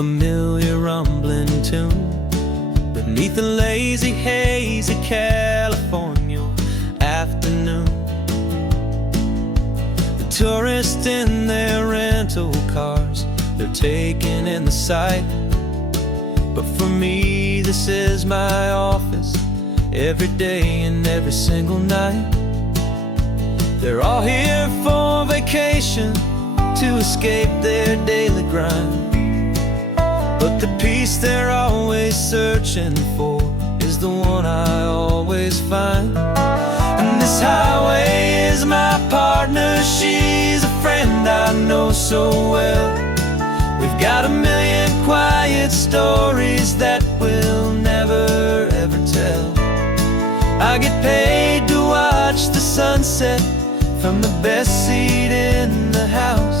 familiar rumbling tune beneath the lazy haze of California afternoon. The tourists in their rental cars, they're taking in the sight. But for me, this is my office, every day and every single night. They're all here for vacation, to escape their daily grind. But the peace they're always searching for is the one I always find. And this highway is my partner, she's a friend I know so well. We've got a million quiet stories that we'll never ever tell. I get paid to watch the sunset from the best seat in the house.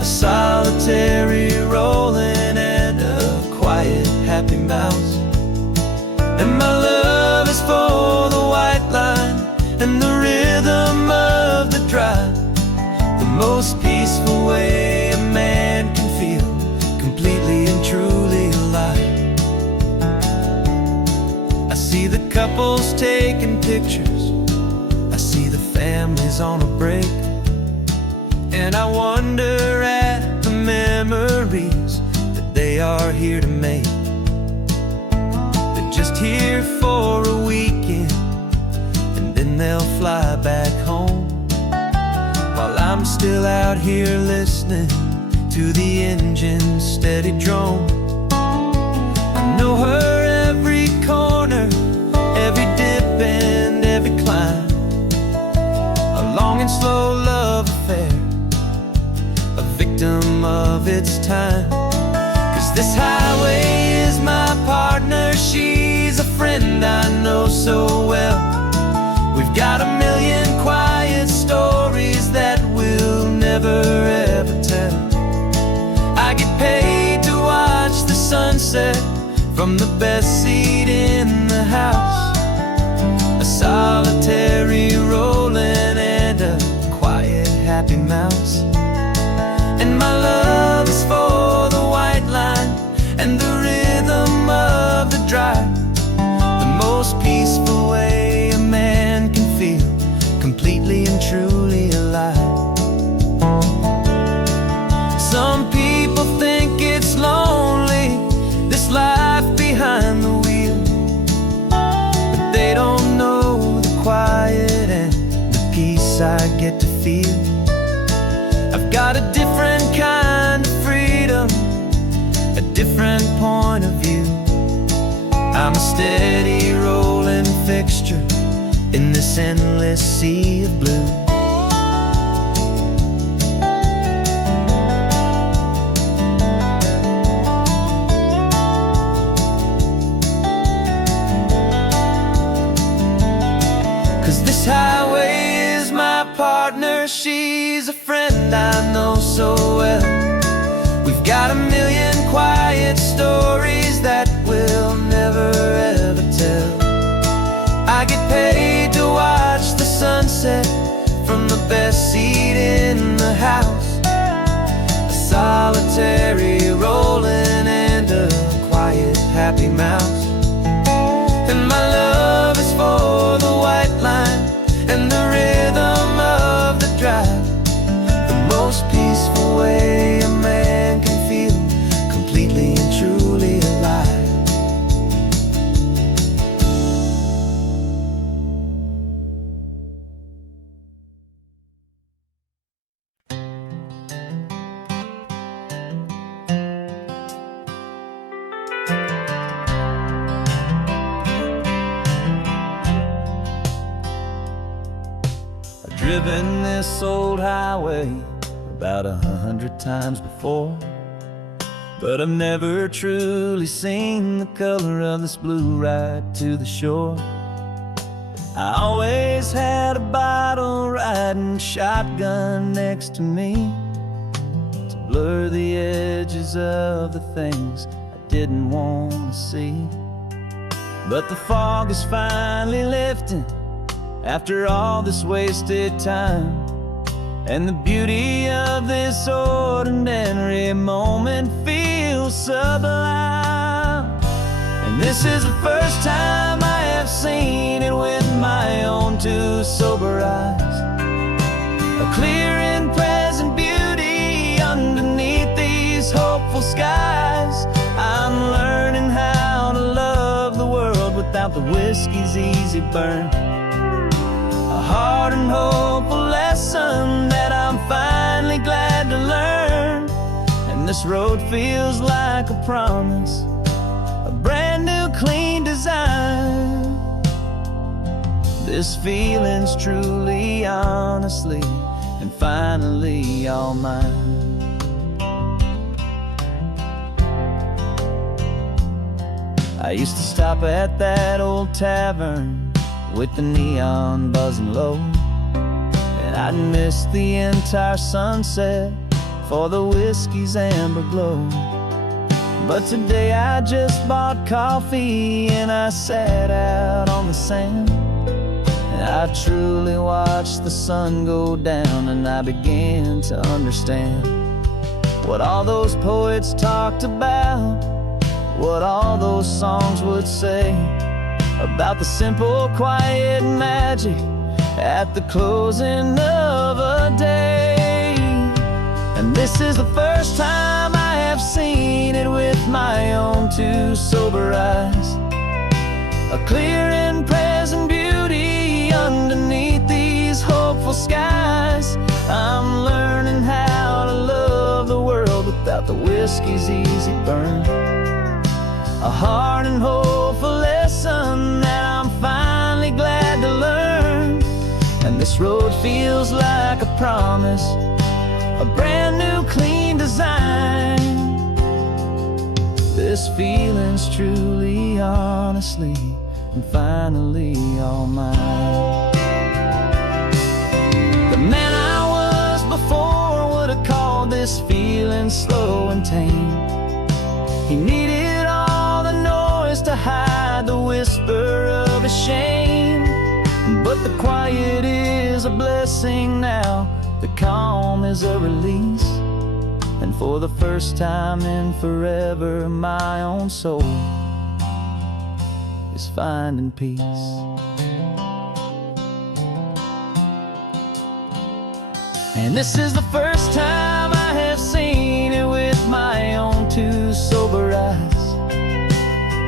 A solitary rolling and a quiet happy mouse. And my love is for the white line and the rhythm of the drive. The most peaceful way a man can feel completely and truly alive. I see the couples taking pictures, I see the families on a break, and I wonder at the memories that they are here to make. They're just here for a weekend, and then they'll fly back home, while I'm still out here listening to the engine's steady drone. I know her every corner, every dip and every climb. A long and slow love affair, a victim of its time. 'Cause this highway is my partner, she's a friend I know so well. We've got a million quiet stories that we'll never ever tell. I get paid to watch the sunset from the best seat in the house. A solitary rolling and a quiet happy mouse. And my love is for the white line and the rhythm of the drive. The most peaceful way a man can feel completely and truly alive. Some people think it's lonely, this life behind the wheel, but they don't know the quiet and the peace I get to feel. I've got a different kind of freedom, a different point of view. I'm a steady rolling fixture in this endless sea of blue. This highway is my partner, she's a friend I know so well. We've got a million quiet stories that we'll never ever tell. I get paid to watch the sunset from the best seat in the house. A solitary rolling and a quiet happy mouse. And my love is for the white line and the rhythm of the drive. The most peaceful way a man can feel completely and truly alive. Driven this old highway about 100 times before, but I've never truly seen the color of this blue right to the shore. I always had a bottle riding shotgun next to me to blur the edges of the things I didn't want to see. But the fog is finally lifting after all this wasted time, and the beauty of this ordinary moment feels sublime. And this is the first time I have seen it with my own two sober eyes. A clear and present beauty underneath these hopeful skies. I'm learning how to love the world without the whiskey's easy burn. A hard and hopeful lesson that I'm finally glad to learn. And this road feels like a promise, a brand new clean design. This feeling's truly, honestly, and finally all mine. I used to stop at that old tavern with the neon buzzing low, and I'd miss the entire sunset for the whiskey's amber glow. But today I just bought coffee and I sat out on the sand, and I truly watched the sun go down, and I began to understand what all those poets talked about, what all those songs would say about the simple, quiet magic at the closing of a day. And this is the first time I have seen it with my own two sober eyes. A clear and present beauty underneath these hopeful skies. I'm learning how to love the world without the whiskey's easy burn. A hard and hopeful lesson that I'm finally glad to learn. And this road feels like a promise, a brand new clean design. This feeling's truly, honestly, and finally all mine. The man I was before would have called this feeling slow and tame. He needed all the noise to hide the whisper of his shame. But the quiet is a blessing now, the calm is a release. And for the first time in forever, my own soul is finding peace. And this is the first time I have seen it with my own two sober eyes.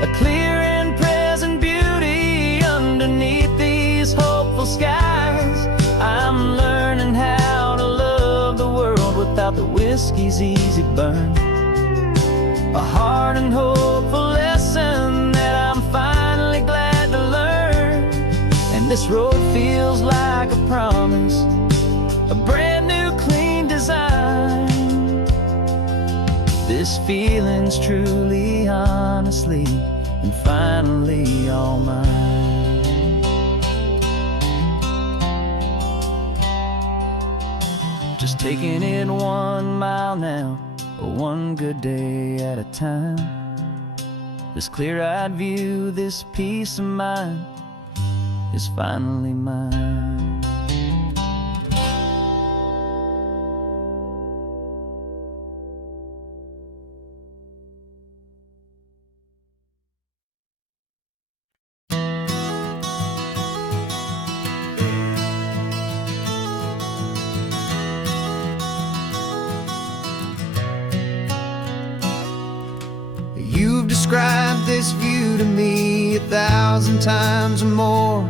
A clear and present beauty underneath these hopeful skies. I'm learning how to love the world without the whiskey's easy burn. A hard and hopeful lesson that I'm finally glad to learn. And this road feels like a promise, a brand new clean design. This feeling's truly, honestly, and finally all mine. Just taking it 1 mile now, one good day at a time. This clear-eyed view, this peace of mind is finally mine. You've described this view to me 1,000 times or more.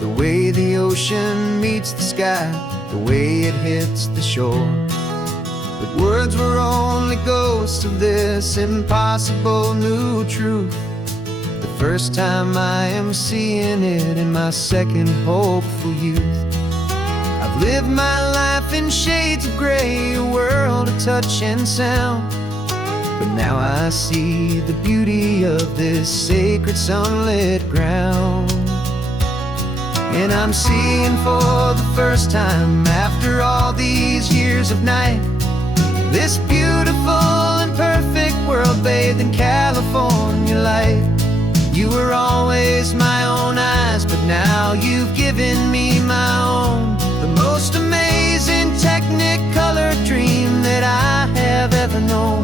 The way the ocean meets the sky, the way it hits the shore. But words were only ghosts of this impossible new truth. The first time I am seeing it in my second hopeful youth. I've lived my life in shades of gray, a world of touch and sound. But now I see the beauty of this sacred sunlit ground. And I'm seeing for the first time, after all these years of night, this beautiful and perfect world bathed in California light. You were always my own eyes, but now you've given me my own. The most amazing technicolor dream that I have ever known.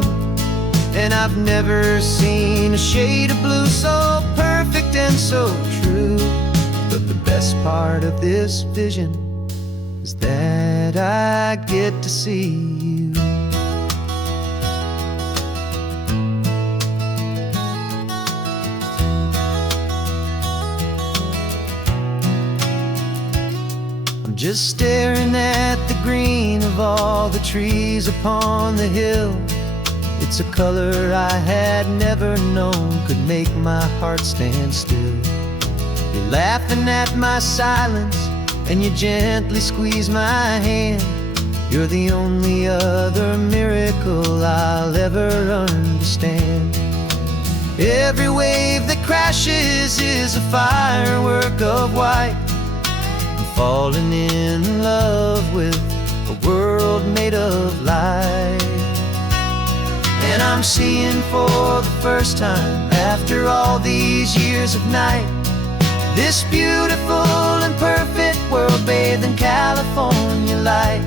And I've never seen a shade of blue so perfect and so true. But the best part of this vision is that I get to see you. I'm just staring at the green of all the trees upon the hill. It's a color I had never known could make my heart stand still. You're laughing at my silence, and you gently squeeze my hand. You're the only other miracle I'll ever understand. Every wave that crashes is a firework of white. I'm falling in love with a world made of light. And I'm seeing for the first time, after all these years of night, this beautiful and perfect world bathed in California light.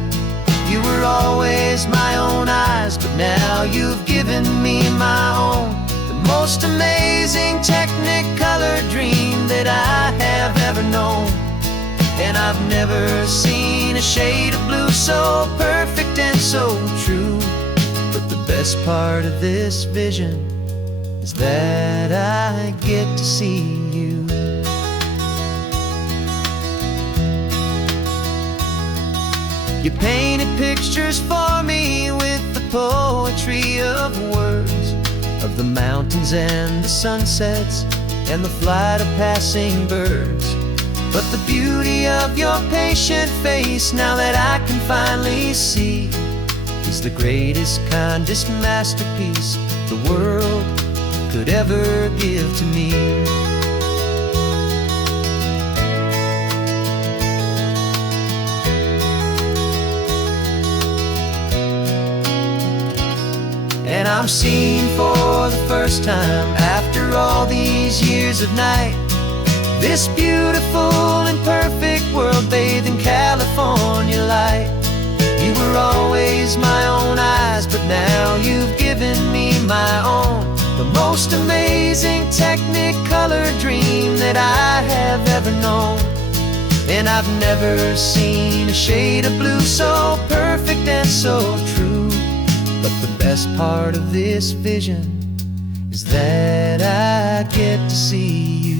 You were always my own eyes, but now you've given me my own. The most amazing technicolor dream that I have ever known. And I've never seen a shade of blue so perfect and so true. But the best part of this vision is that I get to see you. You painted pictures for me with the poetry of words, of the mountains and the sunsets and the flight of passing birds. But the beauty of your patient face, now that I can finally see, is the greatest, kindest masterpiece the world could ever give to me. And I'm seeing for the first time, after all these years of night, this beautiful and perfect world bathed in California light. You were always my own eyes, but now you've given me my own. The most amazing technicolor dream that I have ever known. And I've never seen a shade of blue so perfect and so true. But the best part of this vision is that I get to see you.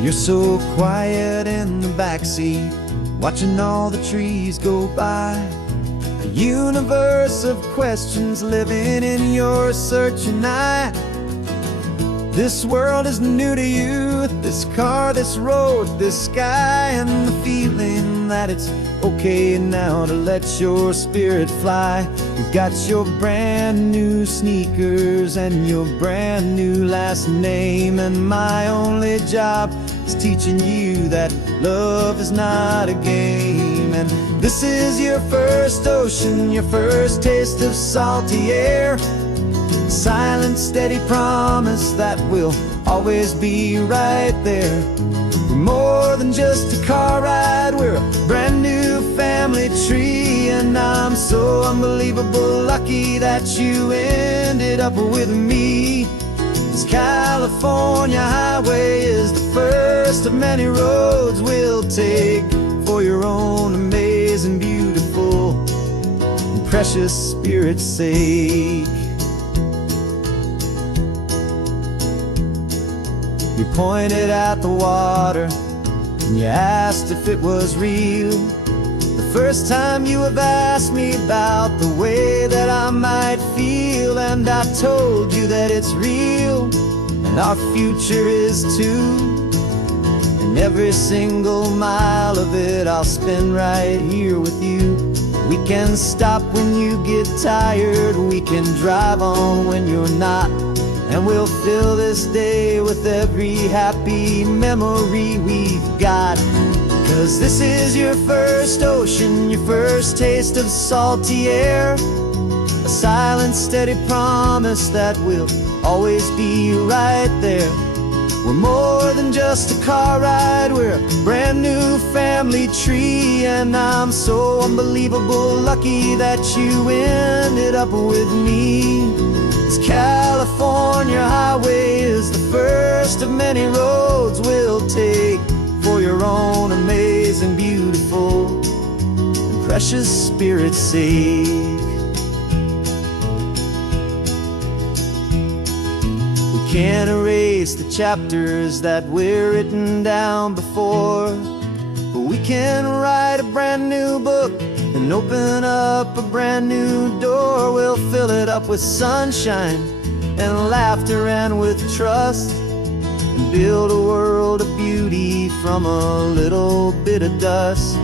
You're so quiet in the backseat, watching all the trees go by. A universe of questions living in your searching eye. This world is new to you, this car, this road, this sky, and the feeling that it's okay now to let your spirit fly. You've got your brand new sneakers and your brand new last name, and my only job is teaching you that love is not a game. And this is your first ocean, your first taste of salty air. Silent, steady promise that we'll always be right there. We're more than just a car ride, we're a brand new family tree. And I'm so unbelievable lucky that you ended up with me. This California highway is the first of many roads we'll take for your own amazing, beautiful, and precious spirit's sake. You pointed at the water and you asked if it was real. The first time you have asked me about the way that I might feel, and I told you that it's real and our future is too. And every single mile of it I'll spend right here with you. We can stop when you get tired, we can drive on when you're not. And we'll fill this day with every happy memory we've got. 'Cause this is your first ocean, your first taste of salty air. A silent, steady promise that we'll always be right there. We're more than just a car ride, we're a brand new family tree. And I'm so unbelievable lucky that you ended up with me. This California highway is the first of many roads we'll take for your own amazing, beautiful, and precious spirit's sake. Can't erase the chapters that we're written down before, but we can write a brand new book and open up a brand new door. We'll fill it up with sunshine and laughter and with trust, and build a world of beauty from a little bit of dust.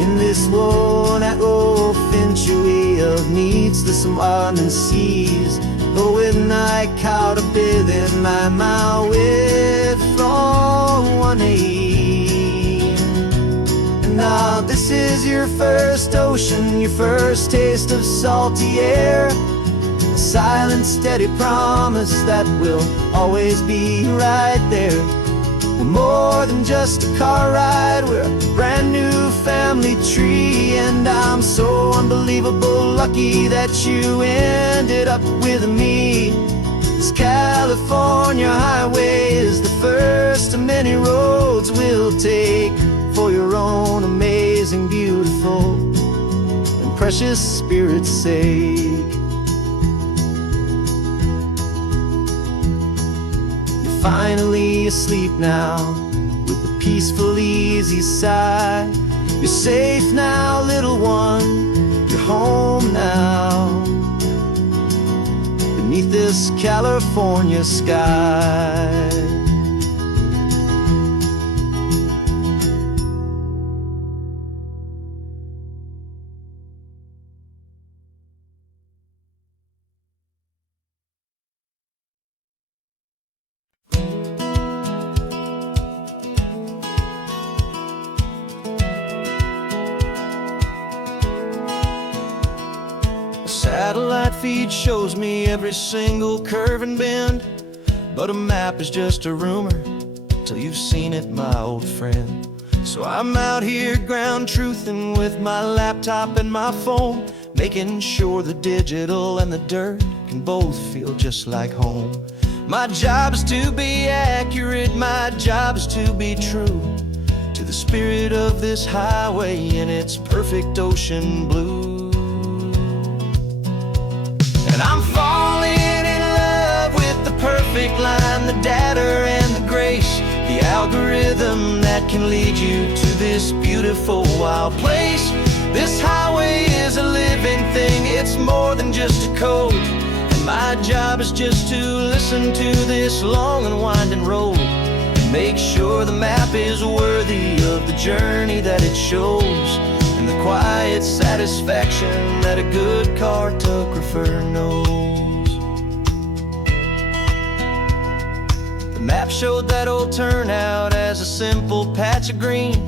In this world at finchuí of needs to some winding seas, but with night caught a bit in my way from 1A. And now this is your first ocean, your first taste of salty air. A silent, steady promise that we'll always be right there. We're more than just a car ride, we're a brand new family tree. And I'm so unbelievable lucky that you ended up with me. This California highway is the first of many roads we'll take for your own amazing, beautiful, and precious spirit's sake. Finally asleep now, with a peaceful, easy sigh. You're safe now, little one, you're home now, beneath this California sky. Satellite feed shows me every single curve and bend, but a map is just a rumor till you've seen it, my old friend. So I'm out here ground truthing with my laptop and my phone, making sure the digital and the dirt can both feel just like home. My job is to be accurate, my job is to be true to the spirit of this highway in its perfect ocean blue. And I'm falling in love with the perfect line, the data and the grace, the algorithm that can lead you to this beautiful wild place. This highway is a living thing, it's more than just a code. And my job is just to listen to this long and winding road and make sure the map is worthy of the journey that it shows, and the quiet satisfaction that a good cartographer knows. The map showed that old turnout as a simple patch of green,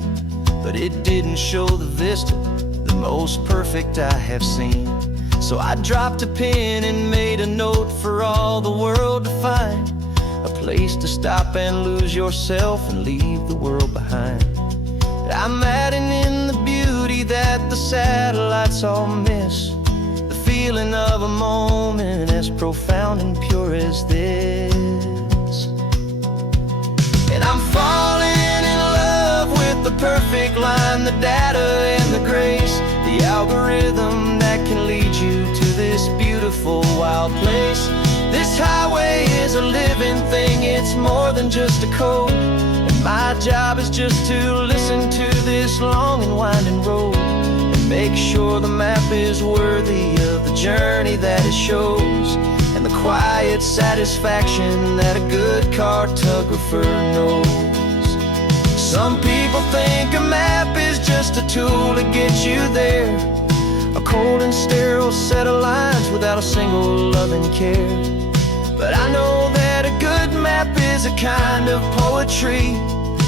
but it didn't show the vista, the most perfect I have seen. So I dropped a pin and made a note for all the world to find, a place to stop and lose yourself and leave the world behind. I'm adding in the beauty that the satellites all miss, the feeling of a moment as profound and pure as this. And I'm falling in love with the perfect line, the data and the grace, the algorithm that can lead you to this beautiful wild place. This highway is a living thing, it's more than just a code. My job is just to listen to this long and winding road and make sure the map is worthy of the journey that it shows, and the quiet satisfaction that a good cartographer knows. Some people think a map is just a tool to get you there, a cold and sterile set of lines without a single loving care. But I know that map is a kind of poetry,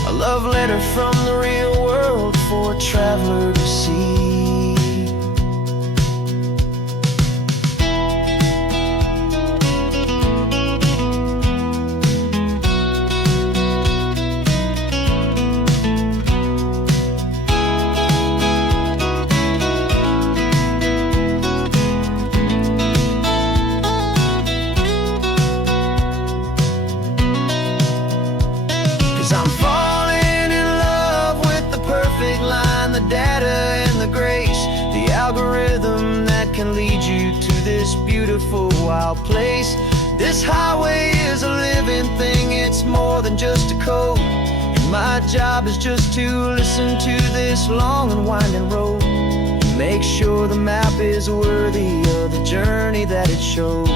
a love letter from the real world for a traveler to see. 'Cause I'm falling in love with the perfect line, the data and the grace, the algorithm that can lead you to this beautiful wild place. This highway is a living thing, it's more than just a code, and my job is just to listen to this long and winding road, make sure the map is worthy of the journey that it shows,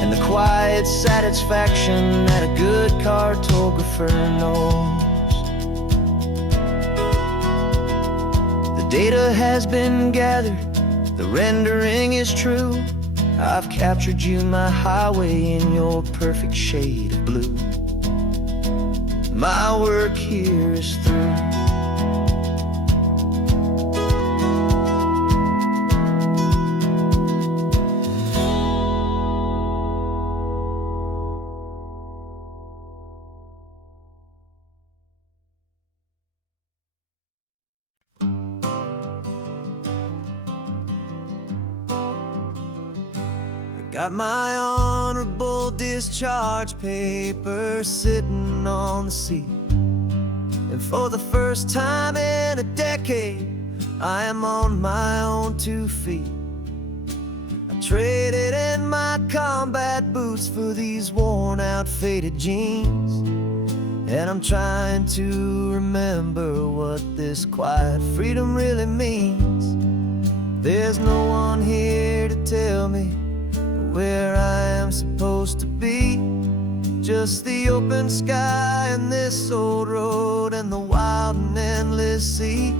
and the quiet satisfaction that a good cartographer knows. The data has been gathered, the rendering is true. I've captured you, my highway, in your perfect shade of blue. My work here is through. Got my honorable discharge paper sitting on the seat, and for the first time in a decade, I am on my own 2 feet. I traded in my combat boots for these worn out faded jeans, and I'm trying to remember what this quiet freedom really means. There's no one here to tell me where I am supposed to be, just the open sky and this old road and the wild and endless sea.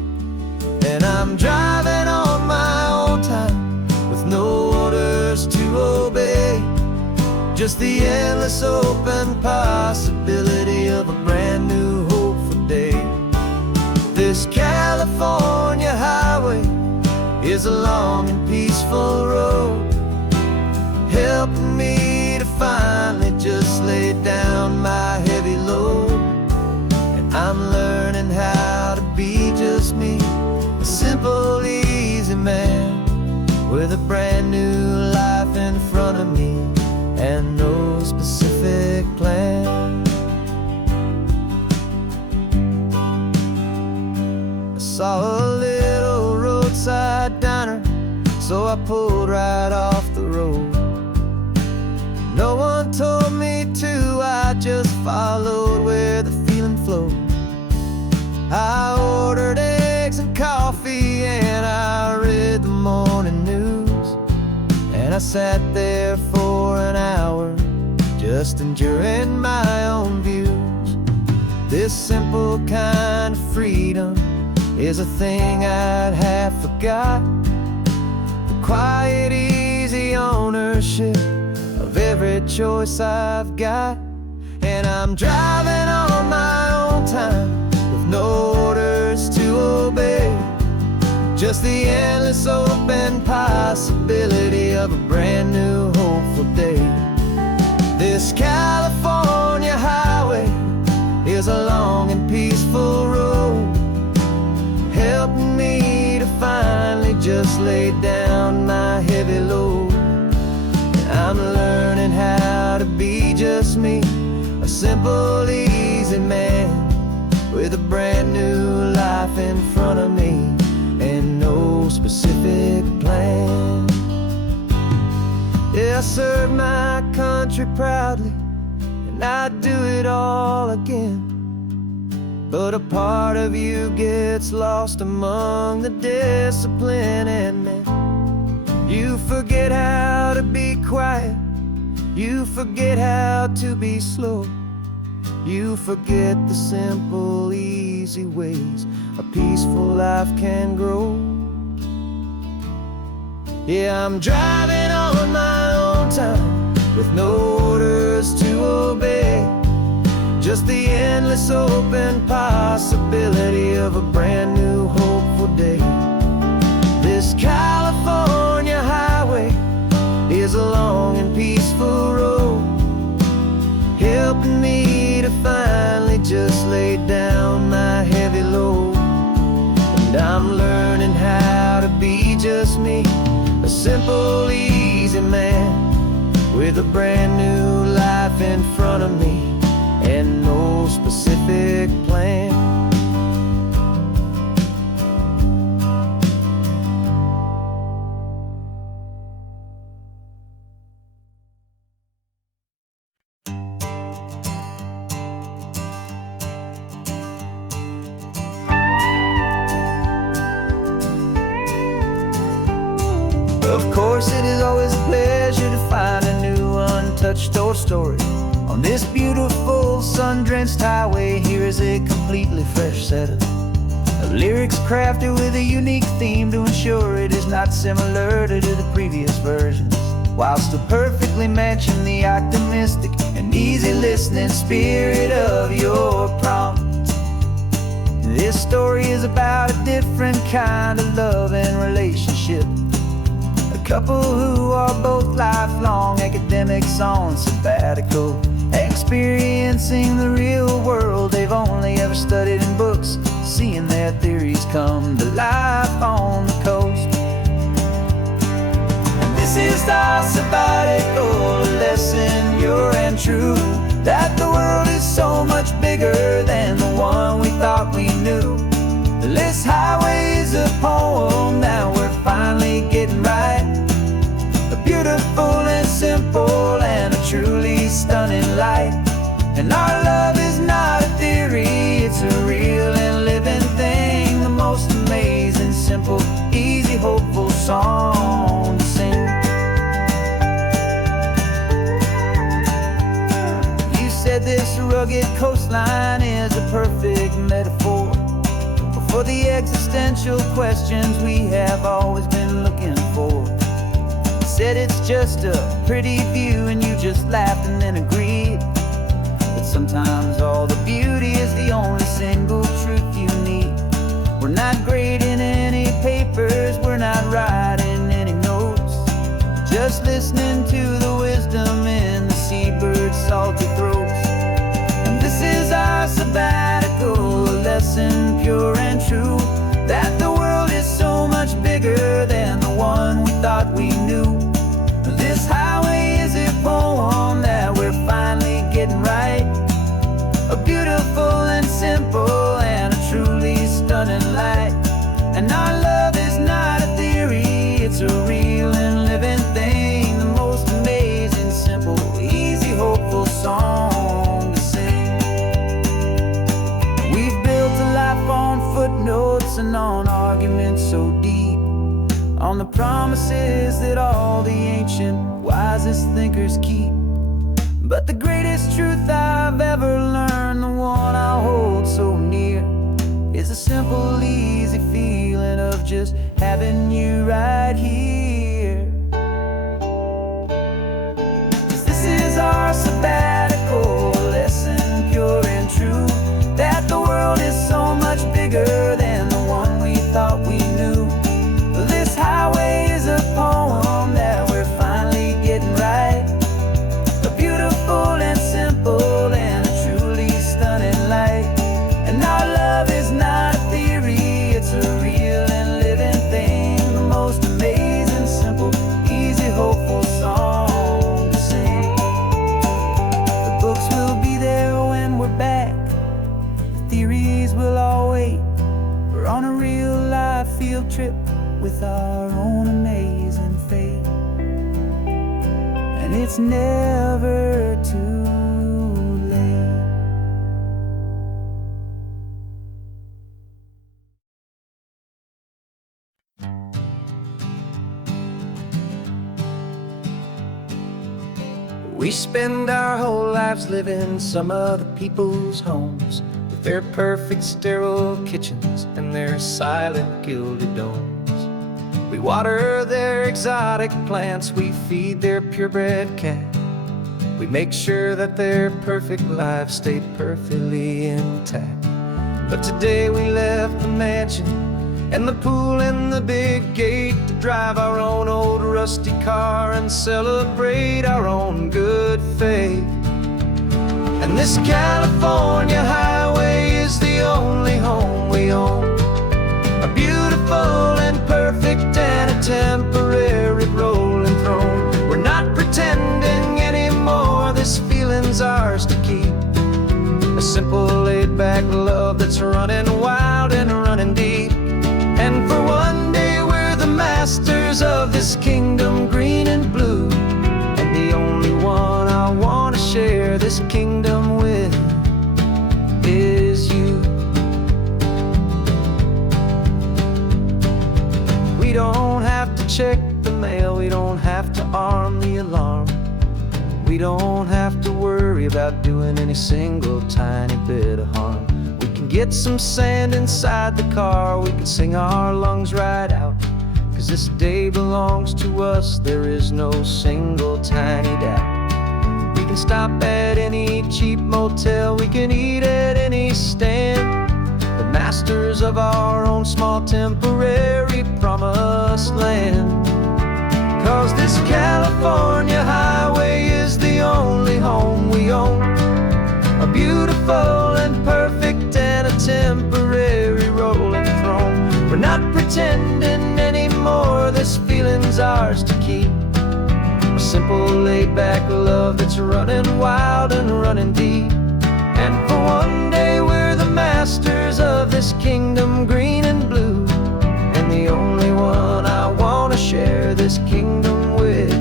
And I'm driving on my own time with no orders to obey, just the endless open possibility of a brand new hopeful day. This California highway is a long and peaceful road, helping me to finally just lay down my heavy load. And I'm learning how to be just me, a simple, easy man with a brand new life in front of me and no specific plan. I saw a little roadside diner, so I pulled right off the road. No one told me to, I just followed where the feeling flowed. I ordered eggs and coffee and I read the morning news, and I sat there for an hour just enjoying my own views. This simple kind of freedom is a thing I'd have forgot, the quiet, easy ownership of every choice I've got. And I'm driving on my own time with no orders to obey, just the endless open possibility of a brand new hopeful day. This California highway is a long and peaceful road, helping me to finally just lay down my heavy load. I'm learning how to be just me, a simple, easy man with a brand new life in front of me and no specific plan. Yeah, I serve my country proudly and I'd do it all again, but a part of you gets lost among the discipline, and then you forget how to be quiet, you forget how to be slow, you forget the simple, easy ways a peaceful life can grow. Yeah, I'm driving on my own time with no orders to obey, just the endless open possibility of a brand new hopeful day. This California highway is a long and peaceful road, helping me to finally just lay down my heavy load. And I'm learning how to be just me, a simple, easy man with a brand new life in front of me and no specific plan. Of course, it is always a pleasure to find a new untouched old story. On this beautiful sun-drenched highway, here is a completely fresh set of lyrics crafted with a unique theme to ensure it is not similar to the previous versions, while still perfectly matching the optimistic and easy listening spirit of your prompt. This story is about a different kind of love and relationship. A couple who are both lifelong academics on sabbatical, experiencing the real world they've only ever studied in books, seeing their theories come to life on the coast. And this is our sabbatical lesson, pure and true, that the world is so much bigger than the one we thought we knew. This highway is a poem that we're finally getting right, a beautiful and simple and a truly stunning light. And our love is not a theory, it's a real and living thing, the most amazing, simple, easy, hopeful song to sing. You said this rugged coastline is a perfect metaphor for the existential questions we have always been looking for. You said it's just a pretty view and you just laughed and then agreed. But sometimes all the beauty is the only single truth you need. We're not grading any papers, we're not writing any notes, just listening to the wisdom in the seabird's salty throats. And this is our sabbatical lesson, pure and true, that the world is so much bigger than the one we thought we knew. This highway is a poem that we're finally getting right, a beautiful and simple and a truly stunning light. And our love is not a theory, it's a real and living thing, the most amazing, simple, easy, hopeful song to sing. We've built a life on footnotes and on arguments so deep, on the promises that all the ancient, wisest thinkers keep. But the greatest truth I've ever learned, the one I hold so near, is a simple, easy feeling of just having you right here. 'Cause this is our sabbatical lesson, pure and true, that the world is so much bigger than the one we thought we knew. This highway is a poem that we're finally getting right, a beautiful and simple and a truly stunning light. And our love is not a theory, it's a real and living thing, the most amazing, simple, easy, hopeful song to sing. The books will be there when we're back, the theories will all wait. We're on a real life field trip with our own amazing fate, and it's never too late. We spend our whole lives living some other people's homes, with their perfect sterile kitchens and their silent gilded domes. We water their exotic plants, we feed their purebred cat, We make sure that their perfect lives stayed perfectly intact. But today we left the mansion and the pool and the big gate to drive our own old rusty car and celebrate our own good faith. And this California highway is the only home we own, a beautiful and perfect and a temporary rolling throne. We're not pretending anymore, this feeling's ours to keep, a simple laid-back love that's running wild and running deep. And for one day we're the masters of this kingdom green and blue, and the only one I want to share this kingdom with is you. We don't have to check the mail, we don't have to arm the alarm, we don't have to worry about doing any single tiny bit of harm. We can get some sand inside the car, we can sing our lungs right out, 'cause this day belongs to us, there is no single tiny doubt. We can stop at any cheap motel, we can eat at any stand, the masters of our own small temporary promised land. 'Cause this California highway is the only home we own, a beautiful and perfect and a temporary rolling throne. We're not pretending anymore, this feeling's ours to keep, a simple laid-back love that's running wild and running deep. And for one day we're the masters of this kingdom green and blue, and the only one I want to share this kingdom with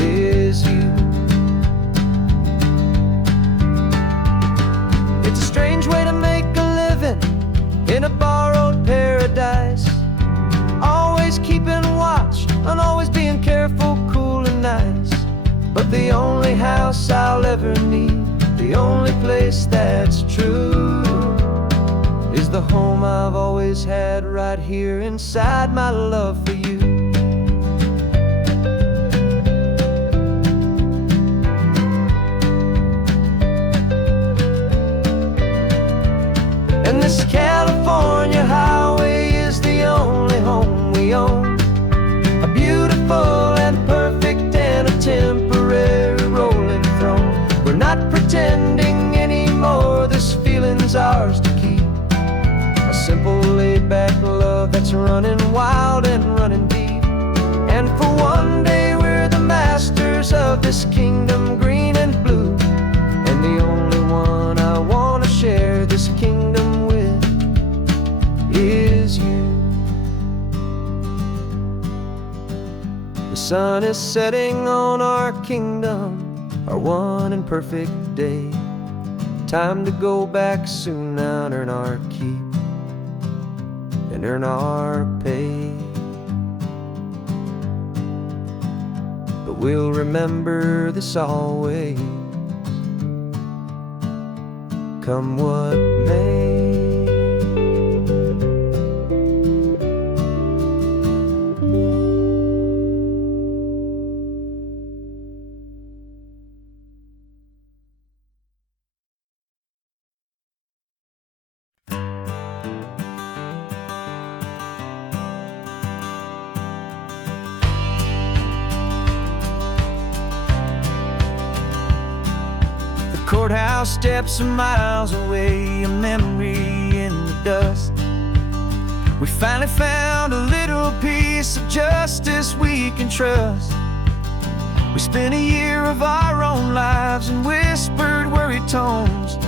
is you. It's a strange way to make a living in a borrowed paradise, always keeping watch and always being careful, cool and nice. But the only house I'll ever need, the only place that's true, is the home I've always had right here inside my love for you. And this California highway is the only home we own, a beautiful and perfect and a temporary rolling throne. We're not pretending anymore, this feeling's ours to keep, a simple laid-back love that's running wild and running deep. And for one day we're the masters of this kingdom green and blue, and the only one I want to share this kingdom with is you. The sun is setting on our kingdom, our one and perfect day. Time to go back soon now and earn our keep and earn our pay. But we'll remember this always, come what may. Courthouse steps are miles away, a memory in the dust. We finally found a little piece of justice we can trust. We spent a year of our own lives in whispered, worried tones,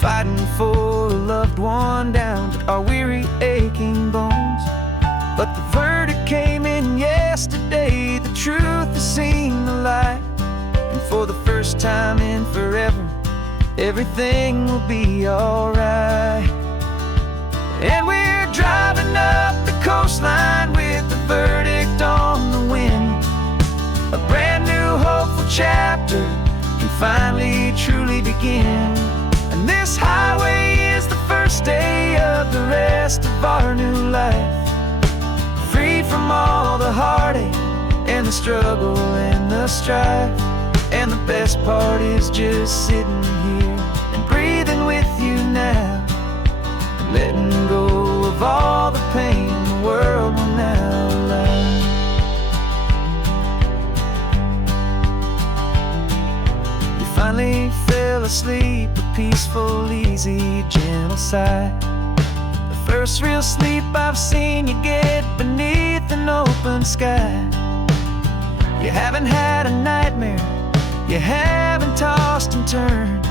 fighting for a loved one down to our weary, aching bones. But the verdict came in yesterday, the truth has seen the light. And for the first time in forever, everything will be alright. And we're driving up the coastline with the verdict on the wind. A brand new hopeful chapter can finally truly begin. And this highway is the first day of the rest of our new life, free from all the heartache and the struggle and the strife. And the best part is just sitting here and breathing with you now, and letting go of all the pain the world will now allow. You finally fell asleep, a peaceful, easy, gentle sigh. The first real sleep I've seen you get beneath an open sky. You haven't had a nightmare, you haven't tossed and turned,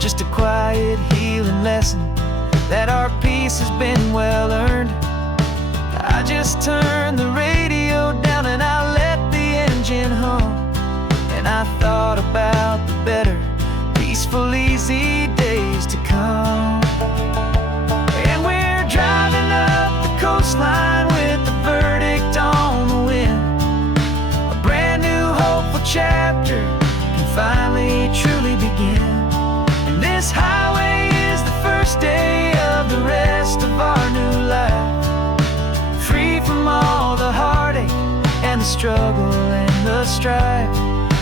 just a quiet healing lesson that our peace has been well earned. I just turned the radio down and I let the engine hum, and I thought about the better, peaceful, easy days to come. And we're driving up the coastline with the verdict on the wind. A brand new hopeful chapter can finally truly begin. And this highway is the first day of the rest of our new life, free from all the heartache and the struggle and the strife.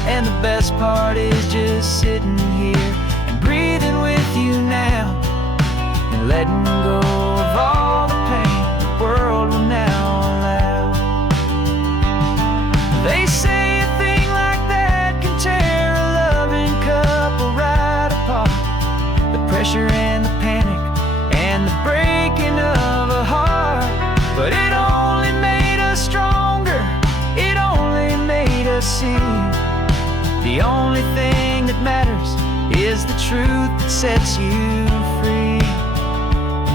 And the best part is just sitting here and breathing with you now, and letting go of all the pain the world will now allow. They say a thing like that can tear a loving couple right apart. The pressure and the panic and the breaking of a heart. But it only made us stronger, it only made us see the only thing that matters is the truth that sets you free,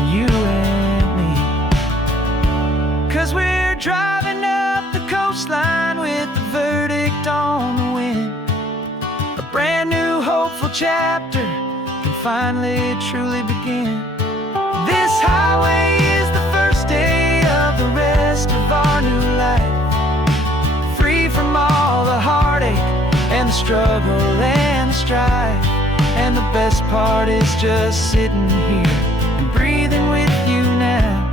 you and me. 'Cause we're driving up the coastline with the verdict on the wind. A brand new hopeful chapter can finally truly begin. This highway is the first day of the rest of our new life, free from all the heartache and the struggle and the strife. And the best part is just sitting here and breathing with you now,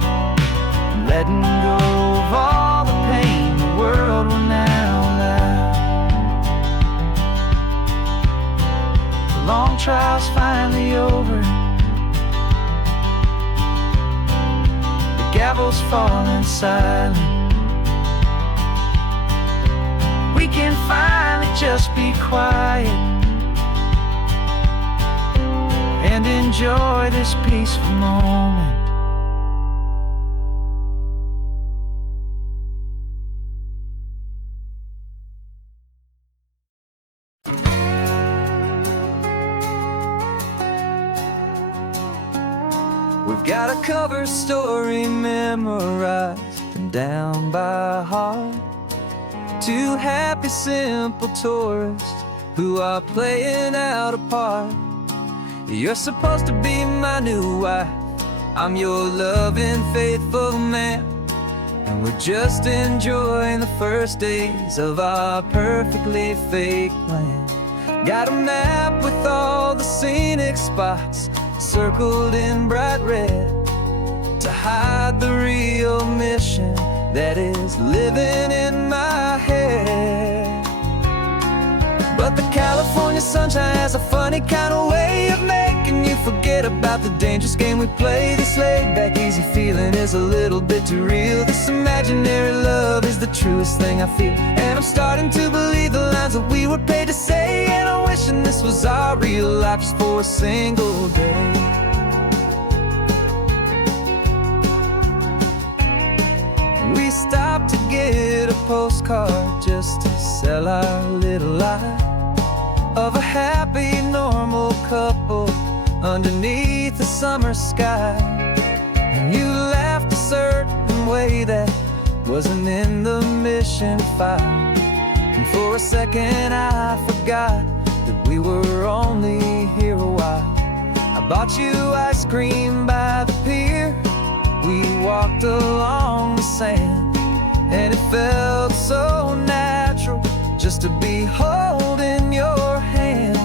and letting go of all the pain the world will now allow. The long trial's finally over, the gavel's falling silent. We can finally just be quiet and enjoy this peaceful moment. We've got a cover story memorized and down by heart. Two happy, simple tourists who are playing out a part. You're supposed to be my new wife, I'm your loving, faithful man, and we're just enjoying the first days of our perfectly fake plan. Got a map with all the scenic spots circled in bright red to hide the real mission that is living in my head. But the California sunshine has a funny kind of way of making you forget about the dangerous game we play. This laid-back, easy feeling is a little bit too real. This imaginary love is the truest thing I feel, and I'm starting to believe the lines that we were paid to say. And I'm wishing this was our real life just for a single day. We stopped to get a postcard just to sell our little lie of a happy, normal couple underneath the summer sky. And you laughed a certain way that wasn't in the mission file, and for a second I forgot that we were only here a while. I bought you ice cream by the pier, we walked along the sand, and it felt so natural just to be holding your hand.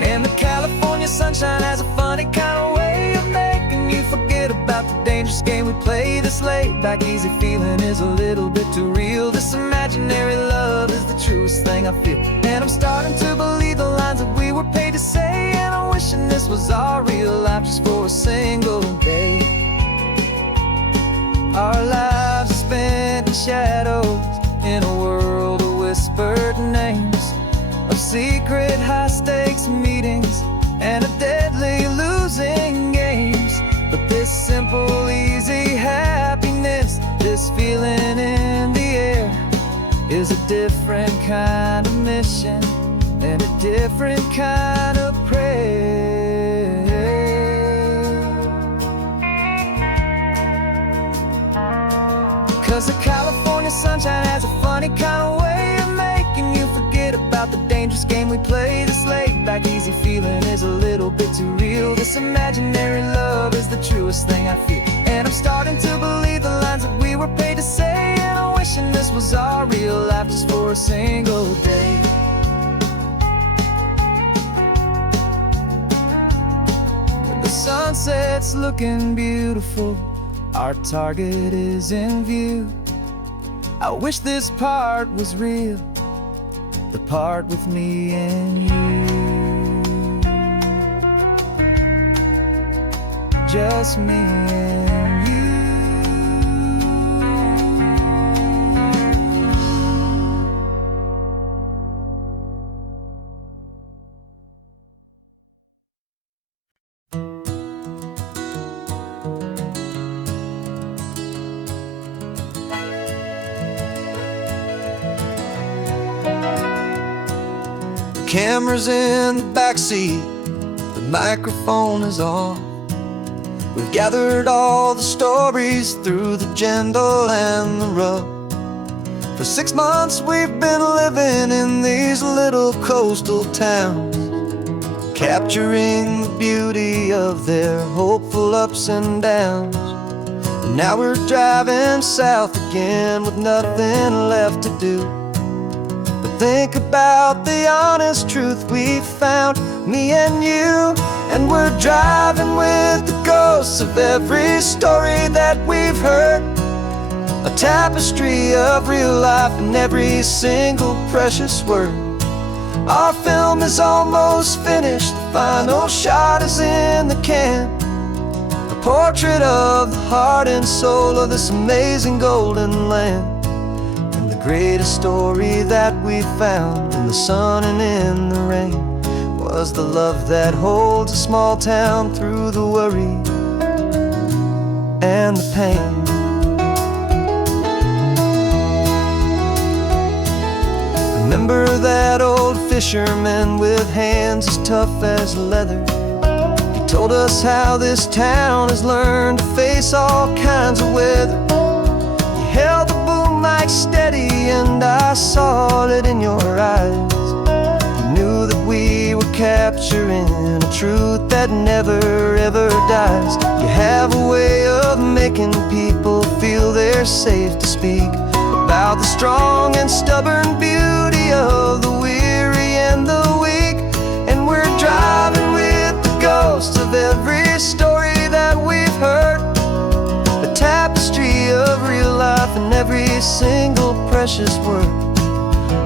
And the California sunshine has a funny kind of way of making you forget about the day dangerous game we play. This laid back easy feeling is a little bit too real. This imaginary love is the truest thing I feel. And I'm starting to believe the lines that we were paid to say. And I'm wishing this was our real life just for a single day. Our lives are spent in shadows, in a world of whispered names, of secret high-stakes meetings and of deadly losing games. But this simple, easy happiness, this feeling in the air, is a different kind of mission and a different kind of prayer. 'Cause the California sunshine has a funny kind of way of making you forget about the dangerous game we play. This laid back easy feeling is a little bit too real. This imaginary love is the truest thing I feel. And I'm starting to believe the lines that we were paid to say. And I'm wishing this was our real life just for a single day. The sunset's looking beautiful, our target is in view. I wish this part was real, the part with me and you. Just me and you. Camera's in the backseat, the microphone is on. We've gathered all the stories through the gentle and the rough. For 6 months we've been living in these little coastal towns, capturing the beauty of their hopeful ups and downs. And now we're driving south again with nothing left to do. Think about the honest truth we've found, me and you. And we're driving with the ghosts of every story that we've heard, a tapestry of real life in every single precious word. Our film is almost finished, the final shot is in the can, a portrait of the heart and soul of this amazing golden land. Greatest story that we found in the sun and in the rain was the love that holds a small town through the worry and the pain. Remember that old fisherman with hands as tough as leather? He told us how this town has learned to face all kinds of weather. You held the boom mic steady and I saw it in your eyes. You knew that we were capturing a truth that never ever dies. You have a way of making people feel they're safe to speak about the strong and stubborn beauty of the weary and the weak. And we're driving with the ghosts of every story that we've heard, a tapestry of real life in every single precious word.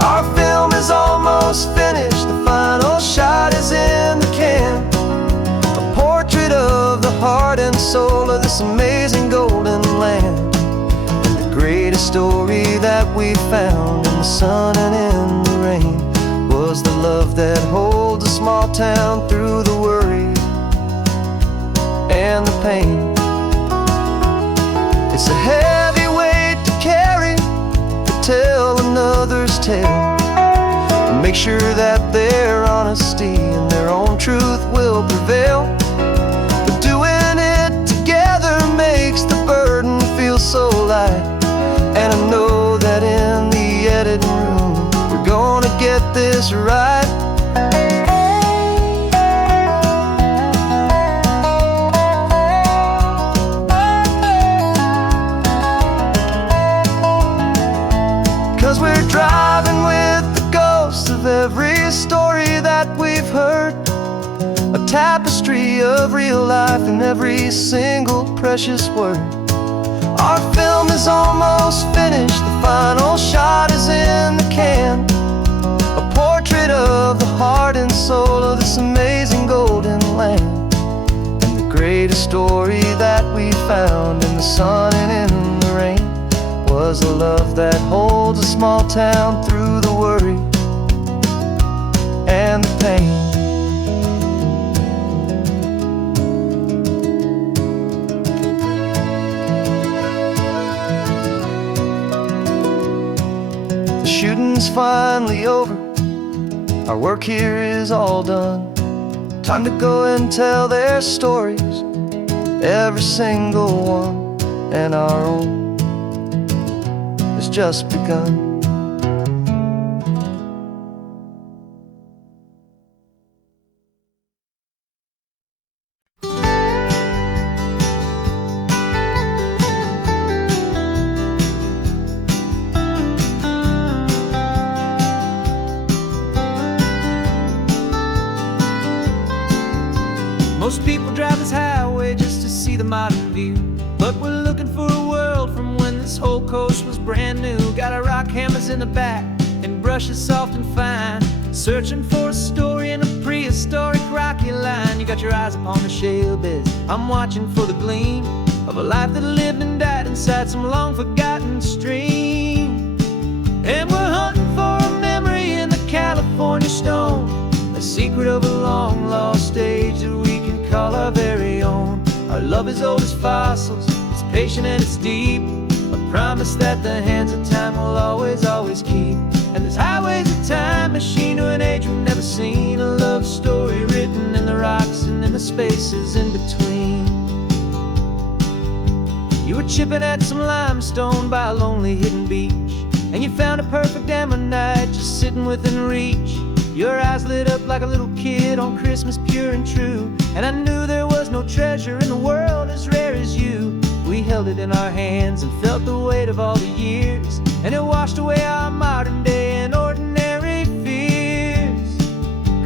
Our film is almost finished, the final shot is in the can, a portrait of the heart and soul of this amazing golden land. And the greatest story that we found in the sun and in the rain was the love that holds a small town through the worry and the pain. It's a heavy weight to carry, to tell another's tale, and make sure that their honesty and their own truth will prevail. But doing it together makes the burden feel so light. And I know that in the editing room we're gonna get this right. 'Cause we're driving with the ghosts of every story that we've heard, a tapestry real life in every single precious word. Our film is almost finished, the final shot is in the can. A portrait of the heart and soul of this amazing golden land. And the greatest story that we found in the sun and in the rain was a love that holds a small town through the worry and the pain. The shooting's finally over, our work here is all done. Time to go and tell their stories, every single one, and our own has just begun. Most people drive this highway just to see the modern view, but we're looking for a world from when this whole coast was brand new. Got our rock hammers in the back and brushes soft and fine, searching for a story in a prehistoric rocky line. You got your eyes upon the shale beds, I'm watching for the gleam of a life that lived and died inside some long forgotten stream. And we're hunting for a memory in the California stone, a secret of a long lost age that we can call our very own. Our love is old as fossils, it's patient and it's deep, a promise that the hands of time will always, always keep. And this highway's a time machine to an age we've never seen, a love story written in the rocks and in the spaces in between. You were chipping at some limestone by a lonely hidden beach, and you found a perfect ammonite just sitting within reach. Your eyes lit up like a little kid on Christmas, pure and true, and I knew there was no treasure in the world as rare as you. We held it in our hands and felt the weight of all the years, and it washed away our modern day and ordinary fears.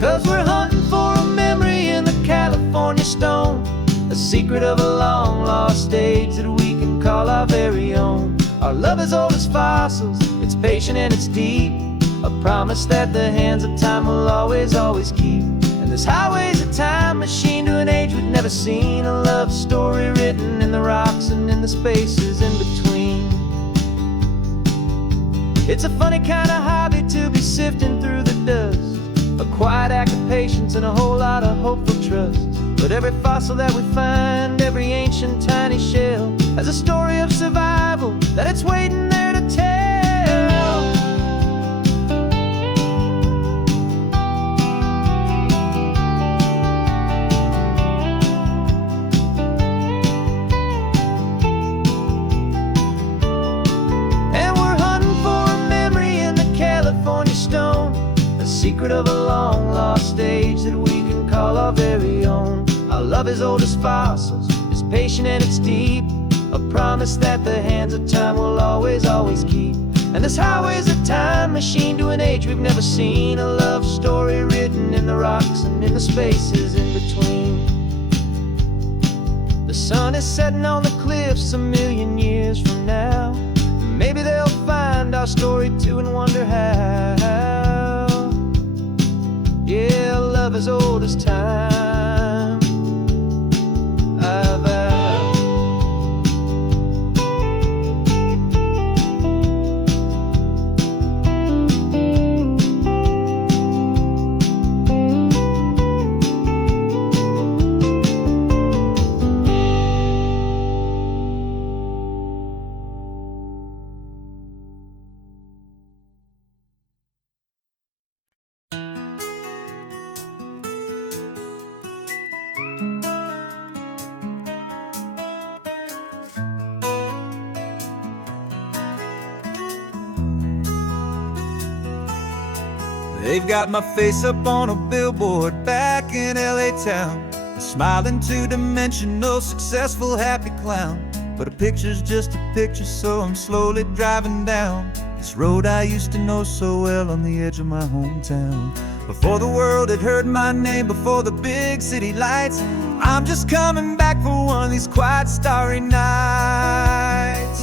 'Cause we're hunting for a memory in the California stone, a secret of a long lost age that we can call our very own. Our love is old as fossils, it's patient and it's deep, a promise that the hands of time will always, always keep. And this highway's a time machine to an age we've never seen, a love story written in the rocks and in the spaces in between. It's a funny kind of hobby to be sifting through the dust, a quiet act of patience and a whole lot of hopeful trust. But every fossil that we find, every ancient tiny shell, has a story of survival that it's waiting there to tell. Secret of a long lost age that we can call our very own. Our love is old as fossils, it's patient and it's deep, a promise that the hands of time will always, always keep. And this highway's a time machine to an age we've never seen, a love story written in the rocks and in the spaces in between. The sun is setting on the cliffs a million years from now, maybe they'll find our story too and wonder how. Yeah, love as old as time, I vow. They've got my face up on a billboard back in LA town, a smiling two-dimensional, successful, happy clown. But a picture's just a picture, so I'm slowly driving down this road I used to know so well on the edge of my hometown. Before the world had heard my name, before the big city lights, I'm just coming back for one of these quiet starry nights.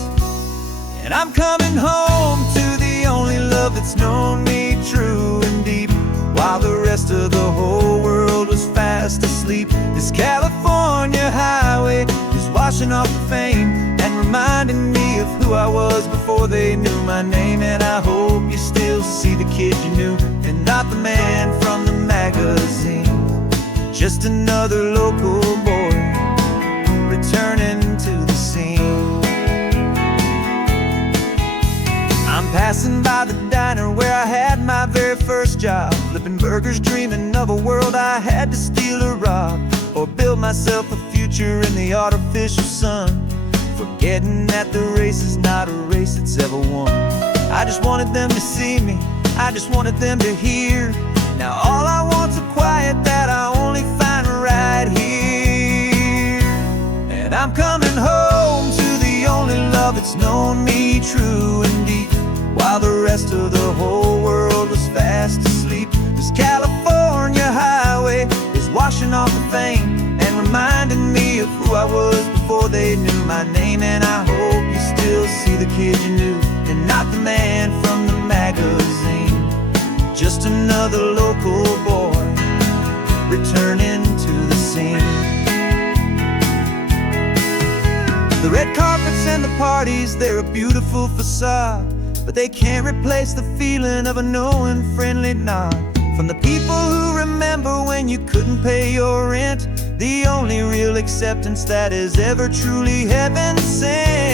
And I'm coming home to the only love that's known me true and deep, while the rest of the whole world was fast asleep. This California highway is washing off the fame and reminding me of who I was before they knew my name. And I hope you still see the kid you knew, and not the man from the magazine. Just another local boy returning to the scene. I'm passing by the diner where I had my very first job, flipping burgers, dreaming of a world I had to steal or rob, or build myself a future in the artificial sun, forgetting that the race is not a race that's ever won. I just wanted them to see me, I just wanted them to hear. Now all I want's a quiet that I only find right here. And I'm coming home to the only love that's known me true and deep, while the rest of the whole world was fast asleep. This California highway is washing off the fame and reminding me of who I was before they knew my name. And I hope you still see the kid you knew, and not the man from the magazine. Just another local boy returning to the scene. The red carpets and the parties, they're a beautiful facade, but they can't replace the feeling of a knowing friendly nod from the people who remember when you couldn't pay your rent. The only real acceptance that is ever truly heaven sent.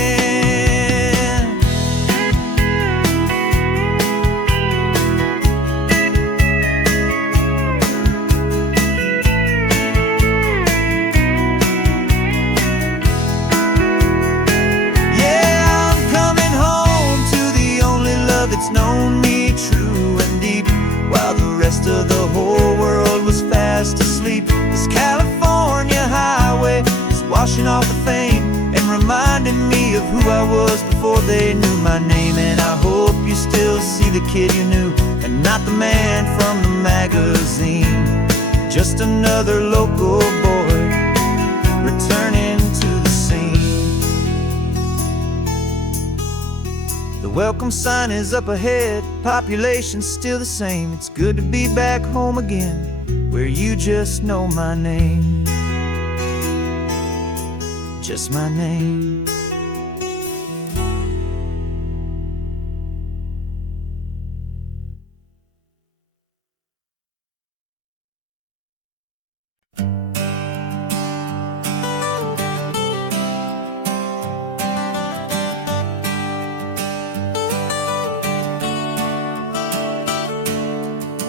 It's known me true and deep, while the rest of the whole world was fast asleep. This California highway is washing off the fame and reminding me of who I was before they knew my name. And I hope you still see the kid you knew, and not the man from the magazine. Just another local boy returning to the scene. The welcome sign is up ahead, population's still the same. It's good to be back home again, where you just know my name. Just my name.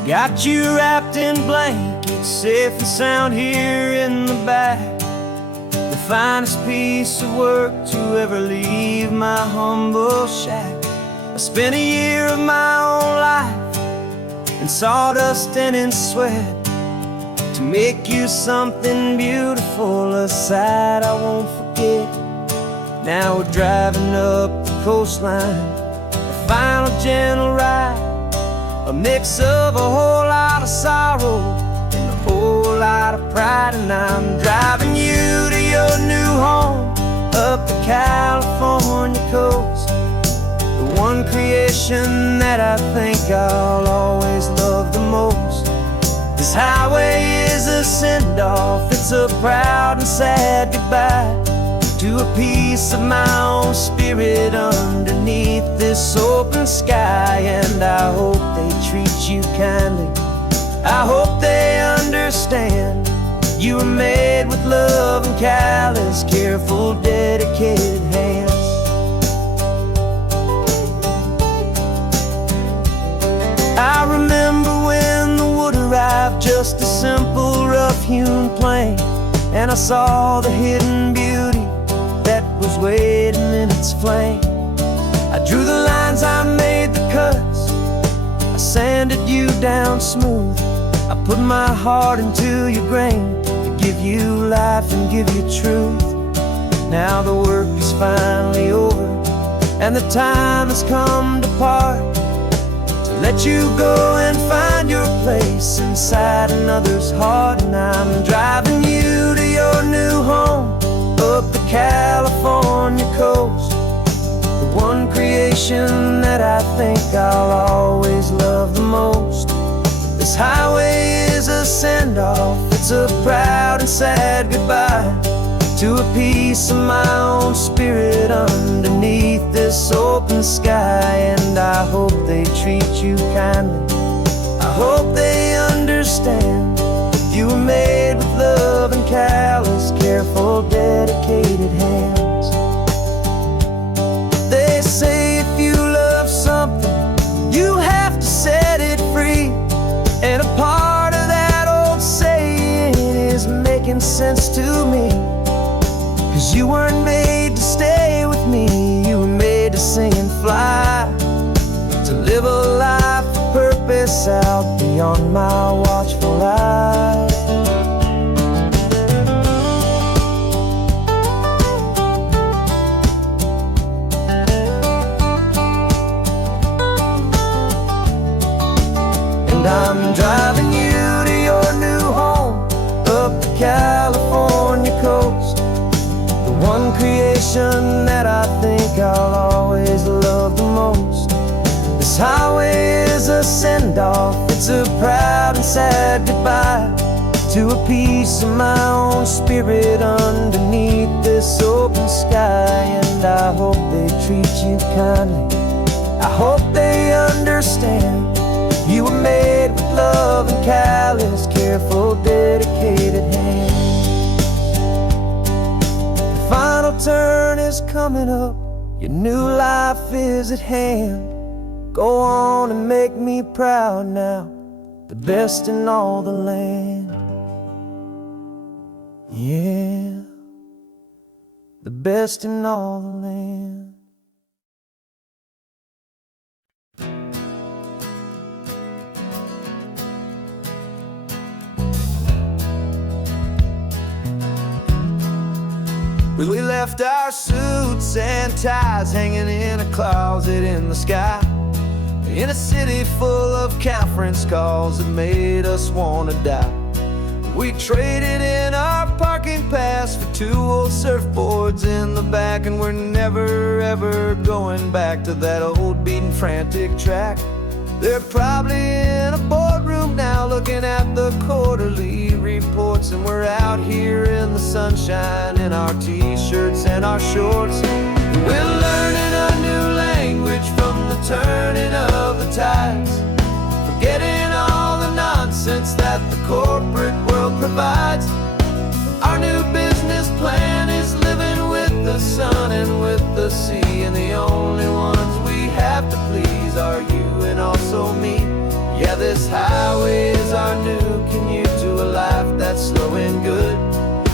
Got you wrapped in blankets, safe and sound here in the back. The finest piece of work to ever leave my humble shack. I spent a year of my own life in sawdust and in sweat to make you something beautiful, a sight I won't forget. Now we're driving up the coastline, a final gentle ride, a mix of a whole lot of sorrow and a whole lot of pride. And I'm driving you to your new home up the California coast, the one creation that I think I'll always love the most. This highway is a send-off, it's a proud and sad goodbye to a piece of my own spirit underneath this open sky. And I hope they treat you kindly, I hope they understand you were made with love and callous, careful, dedicated hands. I remember when the wood arrived, just a simple rough-hewn plank, and I saw the hidden beauty that was waiting in its flame. I drew the lines, I made the cuts, I sanded you down smooth. I put my heart into your grain to give you life and give you truth. Now the work is finally over, and the time has come to part, to let you go and find your place inside another's heart. And I'm driving you to your creation that I think I'll always love the most. This highway is a send-off, it's a proud and sad goodbye to a piece of my own spirit underneath this open sky. And I hope they treat you kindly, I hope they understand you were made with love and callous, careful, dedicated hands. They say if you love something, you have to set it free. And a part of that old saying is making sense to me. 'Cause you weren't made to stay with me, you were made to sing and fly, to live a life of purpose out beyond my watchful eye. And I'm driving you to your new home up the California coast, the one creation that I think I'll always love the most. This highway is a send-off, it's a proud and sad goodbye to a piece of my own spirit underneath this open sky. And I hope they treat you kindly, I hope they understand you were made with love and callous, careful, dedicated hands. The final turn is coming up, your new life is at hand. Go on and make me proud now, the best in all the land. Yeah, the best in all the land. We left our suits and ties hanging in a closet in the sky, in a city full of conference calls that made us wanna die. We traded in our parking pass for 2 old surfboards in the back, and we're never ever going back to that old beaten frantic track. They're probably in a boardroom now looking at the quarterly reports, and we're out here in the sunshine in our t-shirts and our shorts. We're learning a new language from the turning of the tides, forgetting all the nonsense that the corporate world provides. Our new business plan is living with the sun and with the sea, and the only ones we have to please are you and also me. Yeah, this highway is our new commute to a life that's slow and good,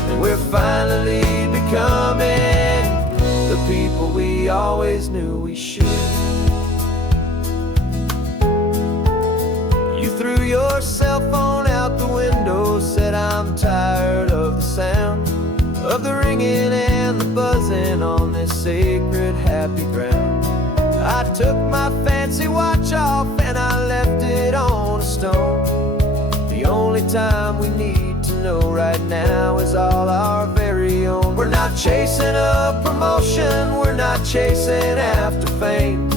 and we're finally becoming the people we always knew we should. You threw your cell phone out the window, said I'm tired of the sound of the ringing and the buzzing on this sacred happy ground. I took my fancy watch off and I left it on a stone. The only time we need to know right now is all our very own. We're not chasing a promotion, we're not chasing after fame,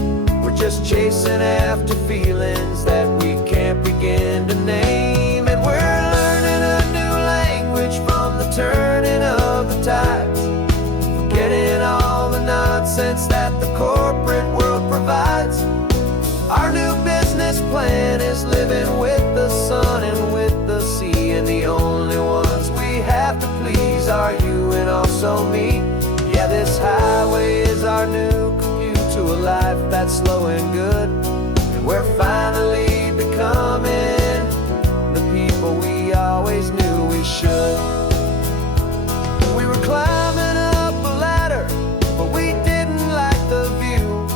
we're just chasing after feelings that we can't begin to name. And we're learning a new language from the turning of the tides, forgetting all the nonsense that the corporate world provides. Our new business plan is living with the sun and with the sea, and the only ones we have to please are you and also me. Yeah, this highway is our new commute to a life that's slow and good, and we're finally becoming the people we always knew we should. We were climbing up a ladder, but we didn't like the view.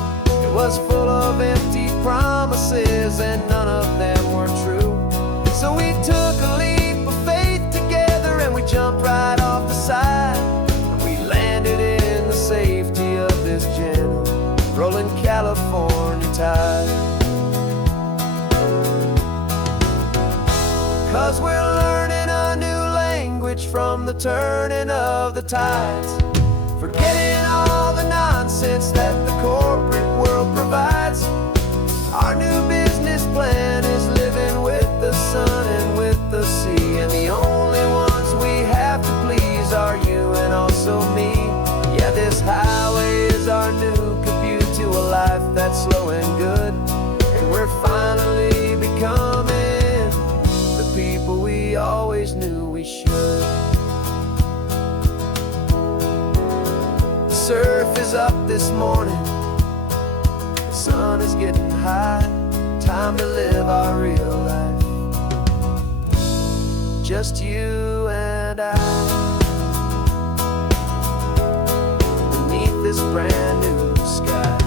It was full of empty promises and none of them were true. So we took a leap of faith together and we jumped right off the side, and we landed in the safety of this gentle rolling California tide. 'Cause we're learning a new language from the turning of the tides, forgetting all the nonsense that the corporate world world provides. Our new business plan is living with the sun and with the sea, and the only ones we have to please are you and also me. Yeah, this highway is our new commute to a life that's slow and good, and we're finally becoming the people we always knew we should. The surf is up this morning, the sun is getting high. Time to live our real life, just you and I, beneath this brand new sky.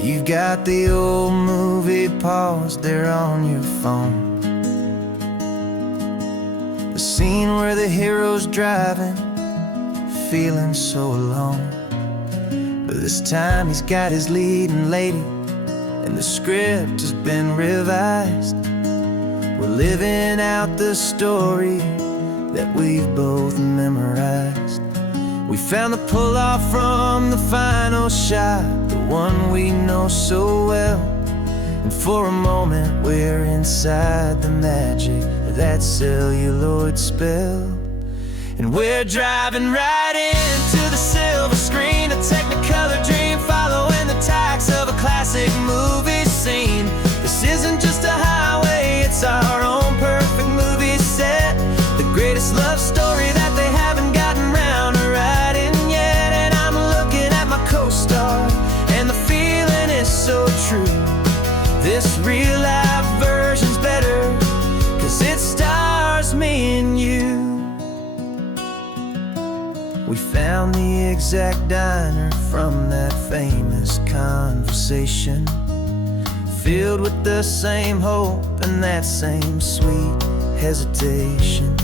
You've got the old movie paused there on your phone, the scene where the hero's driving, feeling so alone. But this time he's got his leading lady, and the script has been revised. We're living out the story that we've both memorized. We found the pull-off from the final shot, the one we know so well. And for a moment we're inside the magic of that celluloid spell. And we're driving right into the silver screen, a technicolor dream, following the tacks of a classic movie scene. This isn't just a highway, it's our own perfect movie set, the greatest love story that they haven't gotten round to writing yet. And I'm looking at my co-star, and the feeling is so true. This real life version's better, 'cause it stars me and you. We found the exact diner from that famous conversation, filled with the same hope and that same sweet hesitation.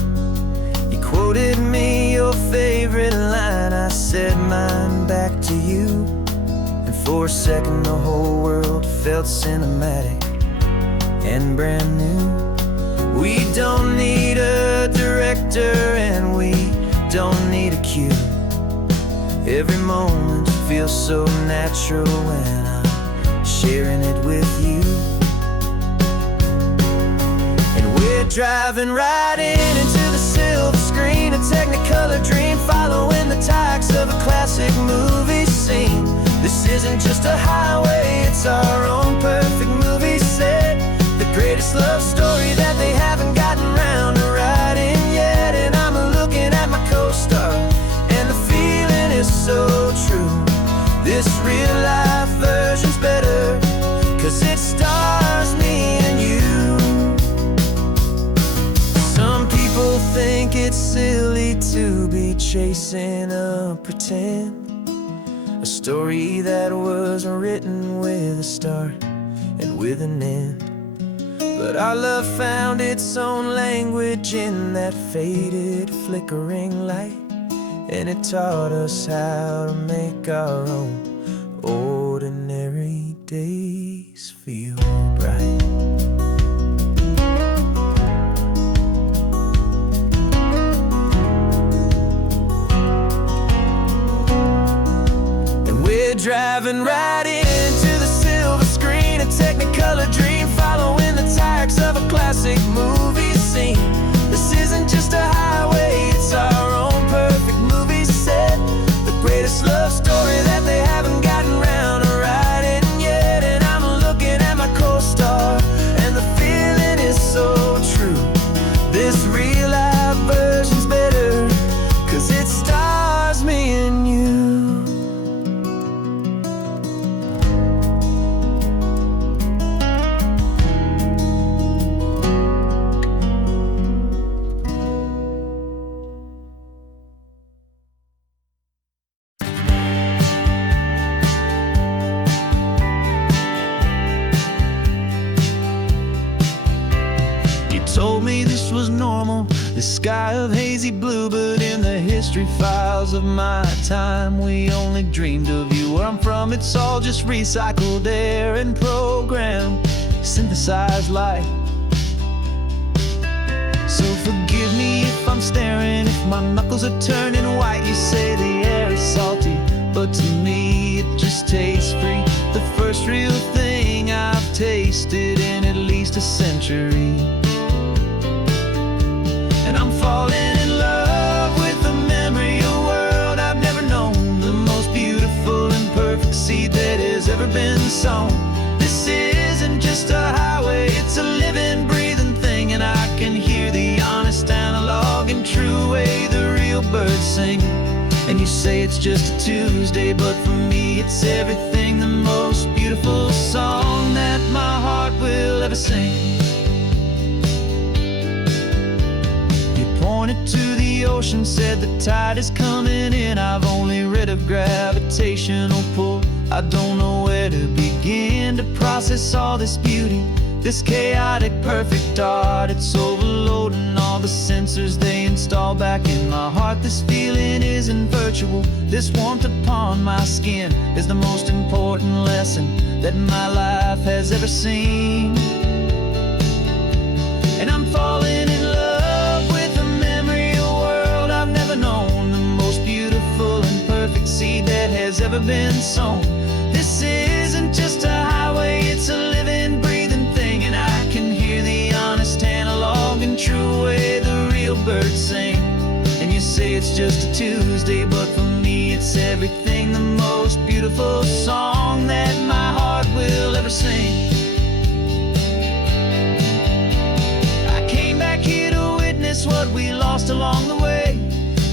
You quoted me your favorite line, I said mine back to you, and for a second the whole world felt cinematic and brand new. We don't need a director and we don't need a cue. Every moment feels so natural when I'm sharing it with you. And we're driving right into the silver screen, a technicolor dream, following the tacks of a classic movie scene. This isn't just a highway, it's our own perfect movie set, the greatest love story that they haven't gotten round to writing yet. And I'm looking at my co-star, and the feeling is so true. This real life version's better, 'cause it stars me and you. Some people think it's silly to be chasing a pretend, a story that was written with a start and with an end. But our love found its own language in that faded, flickering light, and it taught us how to make our own ordinary days feel bright. And we're driving right into the silver screen, a technicolor dream, following the tacks of a classic movie scene. This isn't just a highway, it's our own perfect movie set, the greatest love story that they haven't gotten round to writing yet. And I'm looking at my The sky of hazy blue, but in the history files of my time, we only dreamed of you. Where I'm from, it's all just recycled air and programmed, synthesized light. So forgive me if I'm staring, if my knuckles are turning white. You say the air is salty, but to me it just tastes free. The first real thing I've tasted in at least a century. And I'm falling in love with the memory of a world I've never known, the most beautiful and perfect seed that has ever been sown. This isn't just a highway, it's a living, breathing thing, and I can hear the honest analog and true way the real birds sing. And you say it's just a Tuesday, but for me it's everything, the most beautiful song that my heart will ever sing. You pointed to the ocean, said the tide is coming in. I've only read of gravitational pull. I don't know where to begin to process all this beauty, this chaotic perfect art. It's overloading all the sensors they install back in my heart. This feeling isn't virtual, this warmth upon my skin is the most important lesson that my life has ever seen. And I'm falling in love with a memory of a world I've never known, the most beautiful and perfect seed that has ever been sown. This isn't just a highway, it's a living, breathing thing, and I can hear the honest analog and true way the real birds sing. And you say it's just a Tuesday, but for me it's everything, the most beautiful song that my heart will ever sing. I came back here to witness what we lost along the way,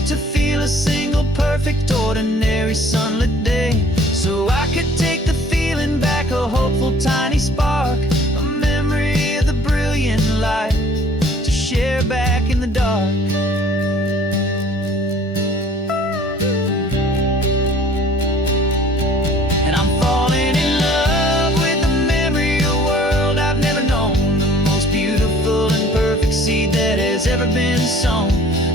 to feel a single perfect ordinary sunlit day, so I could take the feeling back, a hopeful tiny spark, a memory of the brilliant light to share back in the dark. And I'm falling in love with the memory of a world I've never known, the most beautiful and perfect seed that has ever been sown.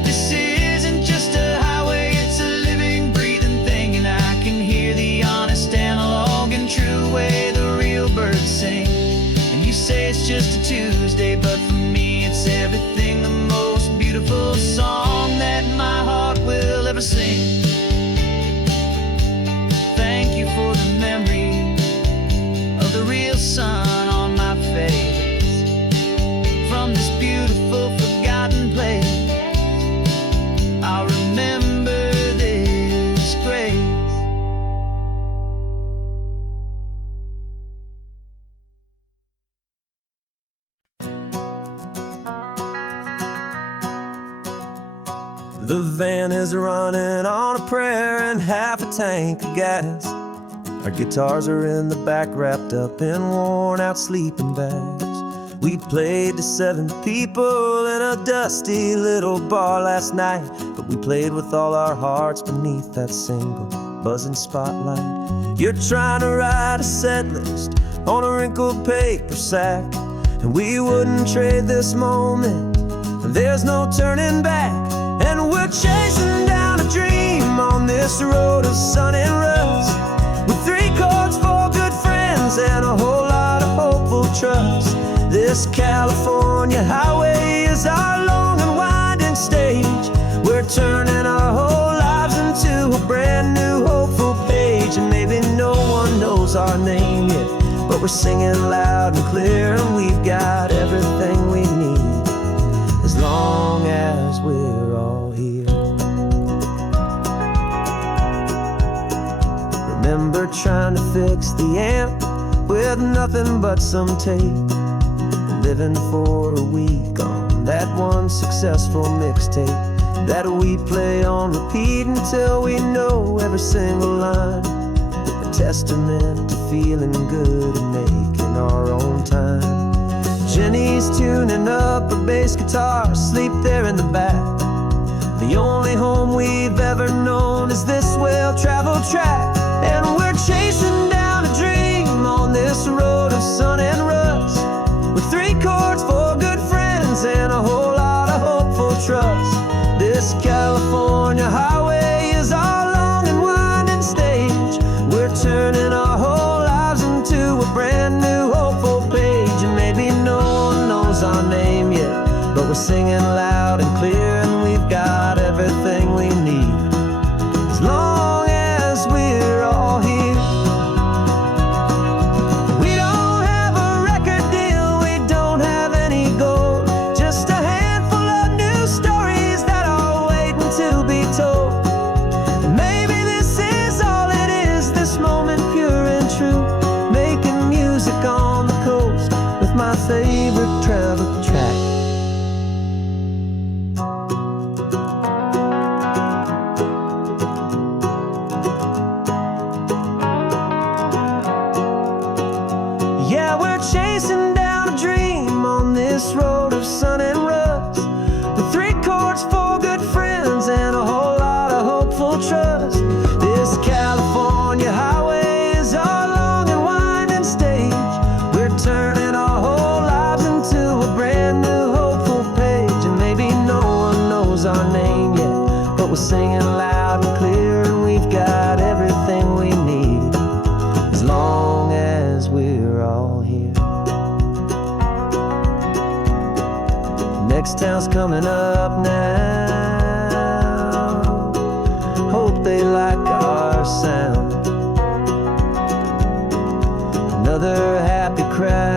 This isn't just a highway, it's a living, breathing thing, and I can hear the honest analog and true way the real birds sing. And you say it's just a Tuesday, but for me it's everything, the most beautiful song that my heart will ever sing. Thank you for the memory of the real sun on my face, from this beautiful forgotten place. I'll remember this grace. The van is running on a prayer and half a tank of gas. Our guitars are in the back, wrapped up in worn out sleeping bags. We played to 7 people in a dusty little bar last night, but we played with all our hearts beneath that single buzzing spotlight. You're trying to write a set list on a wrinkled paper sack, and we wouldn't trade this moment, and there's no turning back. And we're chasing down a dream on this road of sun and rust, with 3 chords, 4 good friends, and a whole lot of hopeful trust. This California highway is our long and winding stage. We're turning our whole lives into a brand new hopeful page. And maybe no one knows our name yet, but we're singing loud and clear, and we've got everything we need, as long as we're all here. Remember trying to fix the amp with nothing but some tape, living for a week on that one successful mixtape that we play on repeat until we know every single line, a testament to feeling good and making our own time. Jenny's tuning up her bass guitar, asleep there in the back. The only home we've ever known is this well-traveled track, and we're chasing down a dream on this road of sun and rust, with 3 chords, 4 good friends, and a whole lot of hopeful trust. This California highway is our long and winding stage. We're turning our whole lives into a brand new hopeful page. And maybe no one knows our name yet, but we're singing loud and clear, and we've got everything we need, as long as we're all here. We don't have a record deal, we don't have any gold, just a handful of new stories that are waiting to be told. And maybe this is all it is, this moment pure and true, making music on the coast with my favorite travel track. Yeah, we're chasing down a dream on this road of sun and rust, with 3 chords, 4 good friends, and a whole lot of hopeful trust. This California highway is our long and winding stage. We're turning our whole lives into a brand new hopeful page. And maybe no one knows our name yet, but we're singing loud and clear, and we've got everything we need, as long as we're all here. Next town's coming up now, hope they like our sound. Another happy crowd,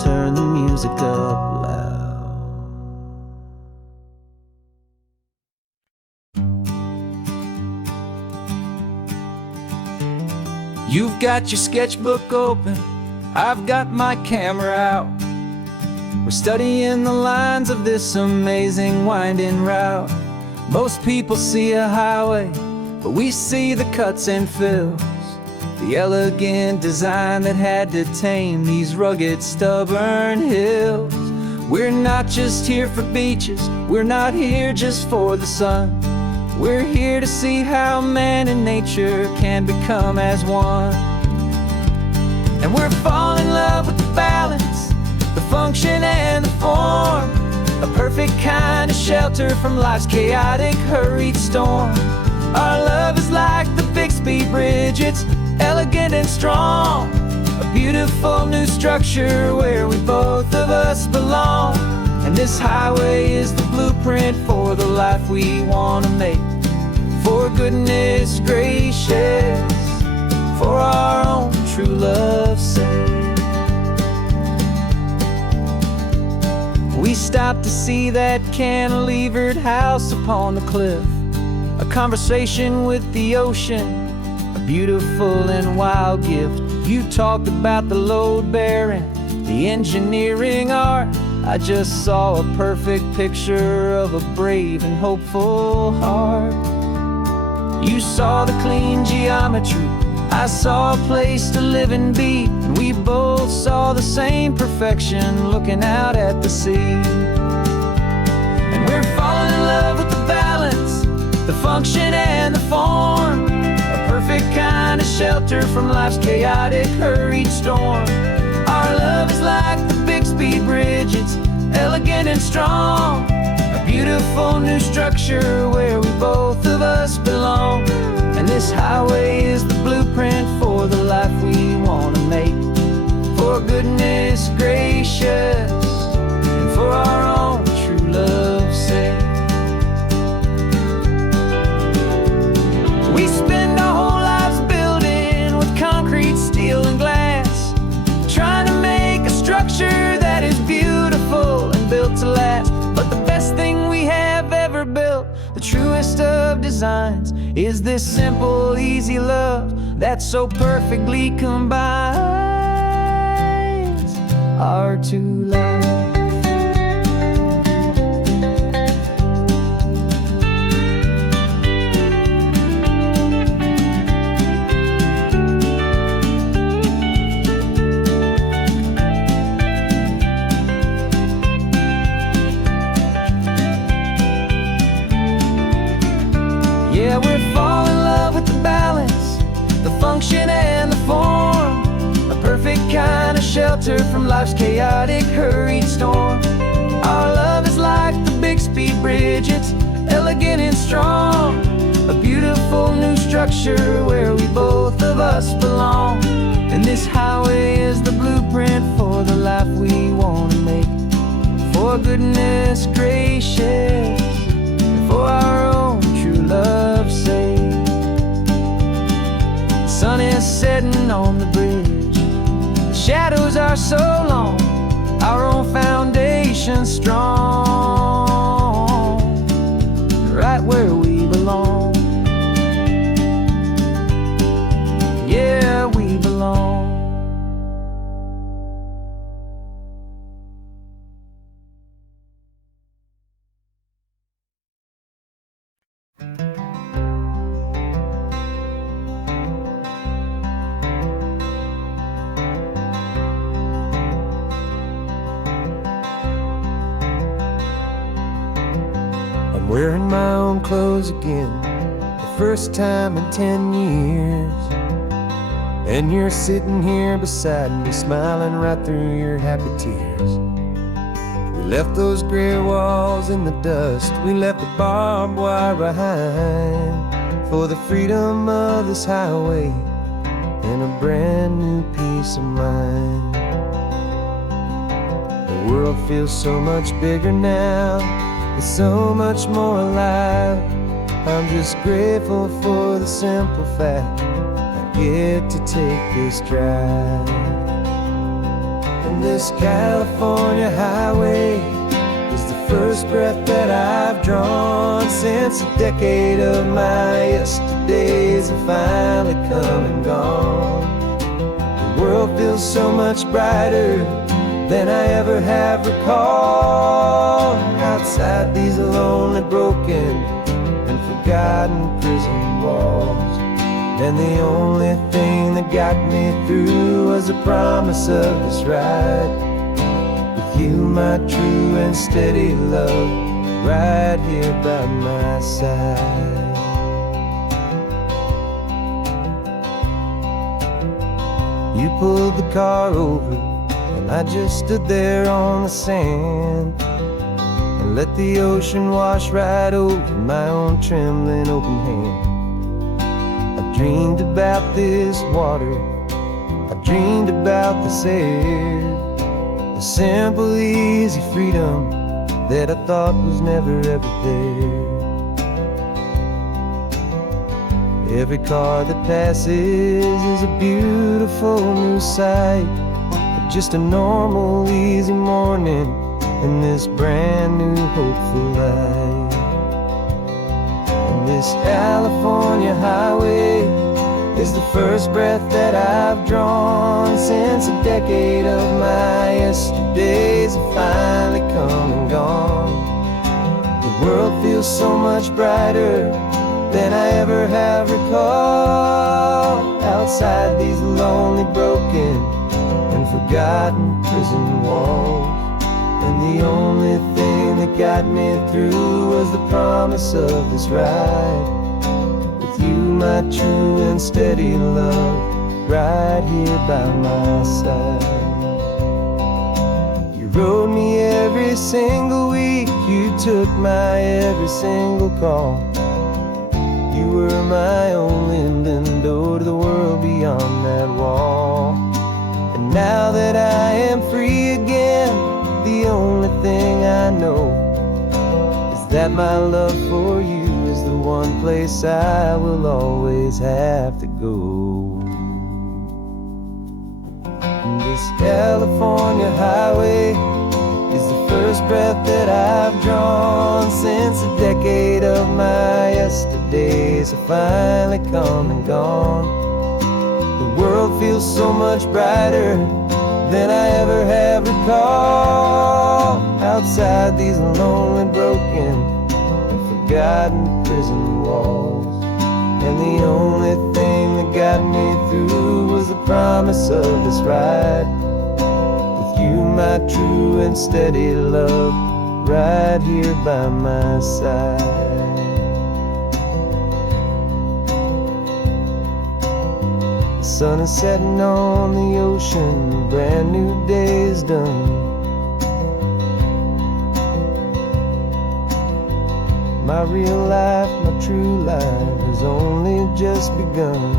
turn the music up loud. You've got your sketchbook open, I've got my camera out. We're studying the lines of this amazing winding route. Most people see a highway, but we see the cuts and fills, the elegant design that had to tame these rugged, stubborn hills. We're not just here for beaches, we're not here just for the sun. We're here to see how man and nature can become as one. And we're falling in love with the balance, the function and the form, a perfect kind of shelter from life's chaotic, hurried storm. Our love is like the Bixby Bridge, it's elegant and strong, a beautiful new structure where we both of us belong. And this highway is the blueprint for the life we want to make. For goodness gracious, for our own true love's sake. We stopped to see that cantilevered house upon the cliff, a conversation with the ocean, a beautiful and wild gift. You talked about the load bearing, the engineering art. I just saw a perfect picture of a brave and hopeful heart. You saw the clean geometry, I saw a place to live and be, and we both saw the same perfection looking out at the sea. And we're falling in love with the balance, the function and the form, a perfect kind of shelter from life's chaotic, hurried storm. Our love is like the Bixby Bridge, it's elegant and strong, a beautiful new structure where we both of us belong. And this highway is the blueprint for the life we want to make. For goodness gracious, and for our own true love's sake. We spend our whole lives building with concrete, steel, and glass, trying to make a structure that is beautiful and built to last. But the best thing we have ever built, the truest of designs, is this simple, easy love that so perfectly combines our two lives. Yeah, we're falling in love with the balance, the function and the form, a perfect kind of shelter from life's chaotic, hurried storm. Our love digits, elegant and strong. A beautiful new structure where we both of us belong. And this highway is the blueprint for the life we want to make. For goodness gracious, for our own true love's sake. The sun is setting on the bridge, the shadows are so long, our own foundation strong, right where we belong. Yeah, we belong. I'm wearing my own clothes again, the first time in 10 years. And you're sitting here beside me, smiling right through your happy tears. We left those gray walls in the dust, we left the barbed wire behind, for the freedom of this highway and a brand new peace of mind. The world feels so much bigger now, it's so much more alive. I'm just grateful for the simple fact get to take this drive. And this California highway is the first breath that I've drawn since a decade of my yesterdays have finally come and gone. The world feels so much brighter than I ever have recalled. Outside these lonely, broken, and forgotten prison walls. And the only thing that got me through was the promise of this ride with you, my true and steady love, right here by my side. You pulled the car over and I just stood there on the sand and let the ocean wash right over my own trembling open hand. Dreamed about this water, I dreamed about this air, the simple easy freedom that I thought was never ever there. Every car that passes is a beautiful new sight, just a normal easy morning in this brand new hopeful life. This California highway is the first breath that I've drawn since a decade of my yesterdays have finally come and gone. The world feels so much brighter than I ever have recalled. Outside these lonely, broken, and forgotten prison walls. And the only thing that got me through was the promise of this ride with you, my true and steady love, right here by my side. You rode me every single week, you took my every single call. You were my only window to the world beyond that wall. And now that I am free again, the only thing I know is that my love for you is the one place I will always have to go. And this California highway is the first breath that I've drawn since a decade of my yesterdays have finally come and gone. The world feels so much brighter than I ever have recalled. Outside these lonely, broken, and forgotten prison walls. And the only thing that got me through was the promise of this ride with you, my true and steady love, right here by my side. The sun is setting on the ocean, a brand new day is done. My real life, my true life has only just begun.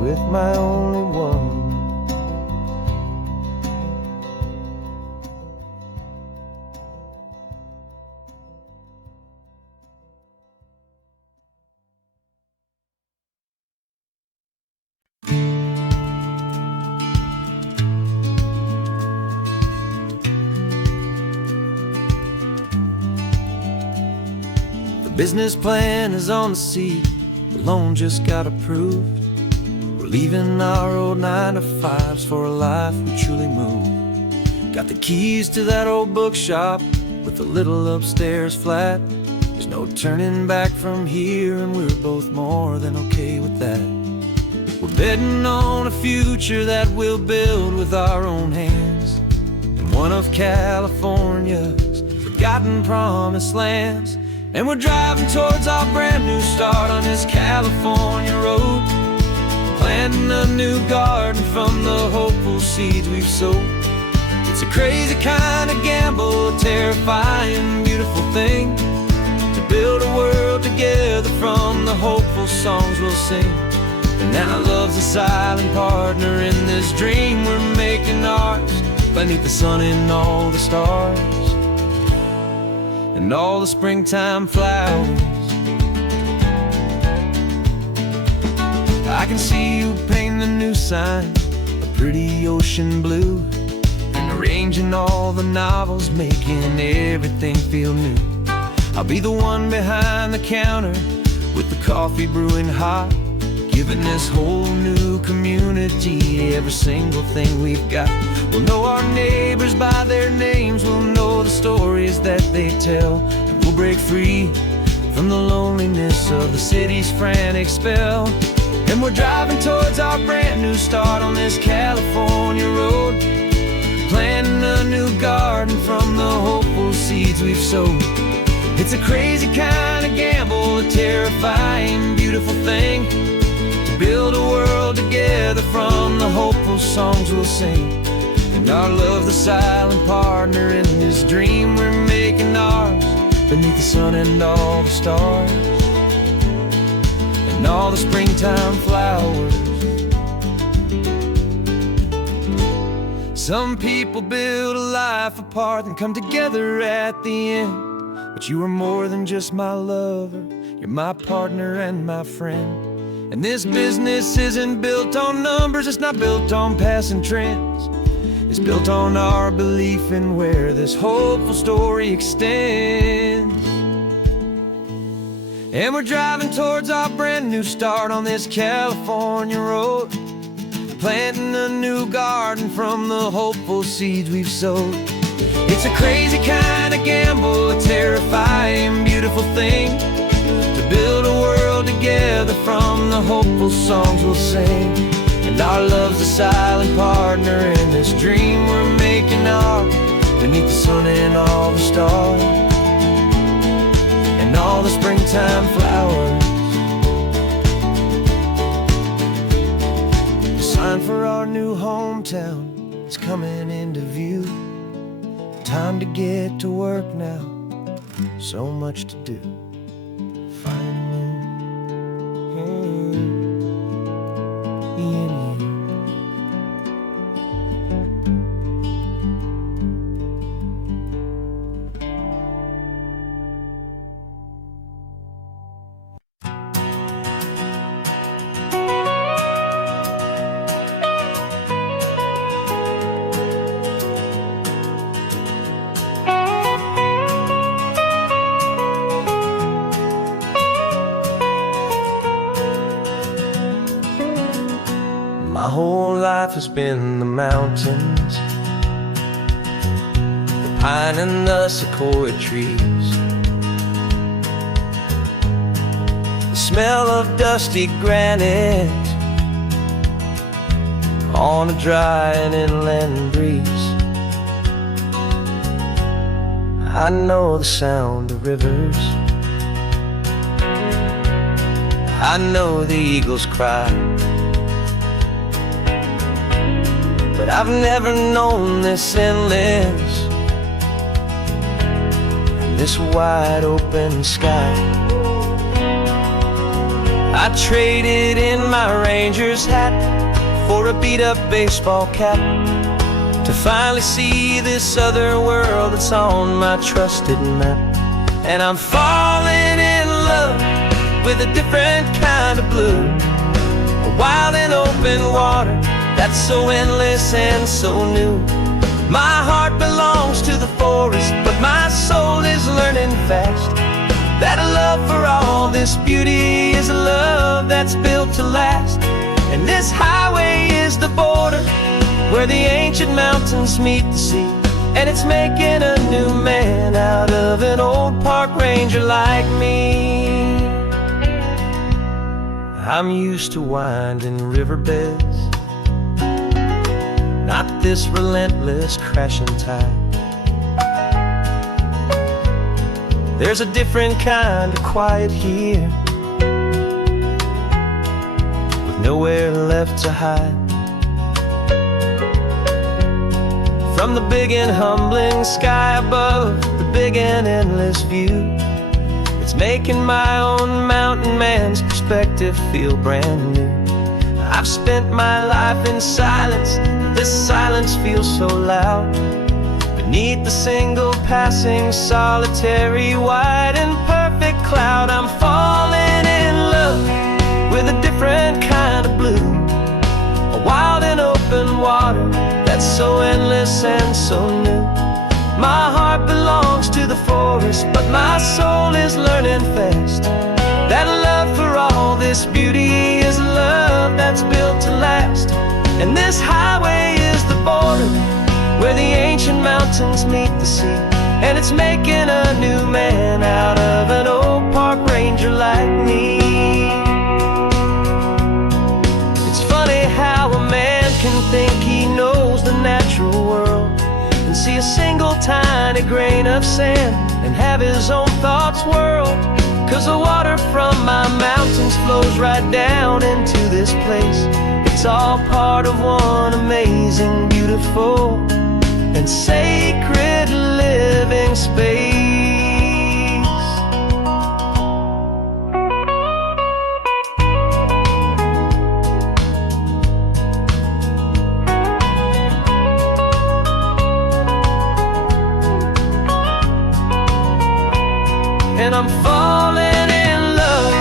With my only one. The business plan is on the seat, the loan just got approved. We're leaving our old 9-to-5s for a life we truly move. Got the keys to that old bookshop with a little upstairs flat. There's no turning back from here, and we're both more than okay with that. We're betting on a future that we'll build with our own hands, in one of California's forgotten promised lands. And we're driving towards our brand new start on this California road, planting a new garden from the hopeful seeds we've sowed. It's a crazy kind of gamble, a terrifying, beautiful thing, to build a world together from the hopeful songs we'll sing. And now love's a silent partner in this dream we're making ours, beneath the sun and all the stars and all the springtime flowers. I can see you painting the new sign a pretty ocean blue, and arranging all the novels, making everything feel new. I'll be the one behind the counter with the coffee brewing hot, giving this whole new community every single thing we've got. We'll know our neighbors by their names, we'll know the stories that they tell, and we'll break free from the loneliness of the city's frantic spell. And we're driving towards our brand new start on this California road, planting a new garden from the hopeful seeds we've sowed. It's a crazy kind of gamble, a terrifying, beautiful thing, to build a world together from the hopeful songs we'll sing. And our love's the silent partner in this dream we're making ours, beneath the sun and all the stars and all the springtime flowers. Some people build a life apart and come together at the end, but you are more than just my lover, you're my partner and my friend. And this business isn't built on numbers, it's not built on passing trends, it's built on our belief in where this hopeful story extends. And we're driving towards our brand new start on this California road, planting a new garden from the hopeful seeds we've sowed. It's a crazy kind of gamble, a terrifying, beautiful thing, to build a world together from the hopeful songs we'll sing. And our love's a silent partner in this dream we're making ours, beneath the sun and all the stars and all the springtime flowers. The sign for our new hometown is coming into view. Time to get to work now, so much to do. My whole life has been the mountains, the pine and the sequoia trees, the smell of dusty granite on a dry and inland breeze. I know the sound of rivers, I know the eagles cry, but I've never known this endless this wide open sky. I traded in my Ranger's hat for a beat-up baseball cap, to finally see this other world that's on my trusted map. And I'm falling in love with a different kind of blue, a wild and open water that's so endless and so new. My heart belongs to the forest, but my soul is learning fast that a love for all this beauty is a love that's built to last. And this highway is the border where the ancient mountains meet the sea, and it's making a new man out of an old park ranger like me. I'm used to winding riverbeds, not this relentless crashing tide. There's a different kind of quiet here, with nowhere left to hide. From the big and humbling sky above, the big and endless view, it's making my own mountain man's perspective feel brand new. I've spent my life in silence, this silence feels so loud. Beneath the single passing solitary white and perfect cloud, I'm falling in love with a different kind of blue, a wild and open water that's so endless and so new. My heart belongs to the forest, but my soul is learning fast that a love for all this beauty is a love that's built to last. And this highway is the border where the ancient mountains meet the sea, and it's making a new man out of an old park ranger like me. It's funny how a man can think he knows the natural world and see a single tiny grain of sand and have his own thoughts whirled. 'Cause the water from my mountains flows right down into this place. It's all part of one amazing, beautiful, and sacred living space. And I'm falling in love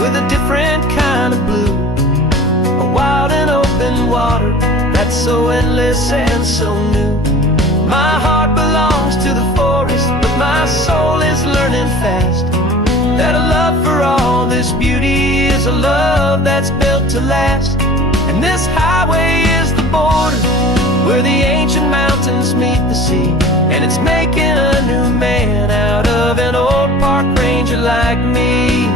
with a different kind of blue, a wild and open water that's so endless and so new. My heart belongs to the forest, but my soul is learning fast that a love for all this beauty is a love that's built to last. And this highway is the border where the ancient mountains meet the sea, and it's making a new man out of an old park ranger like me.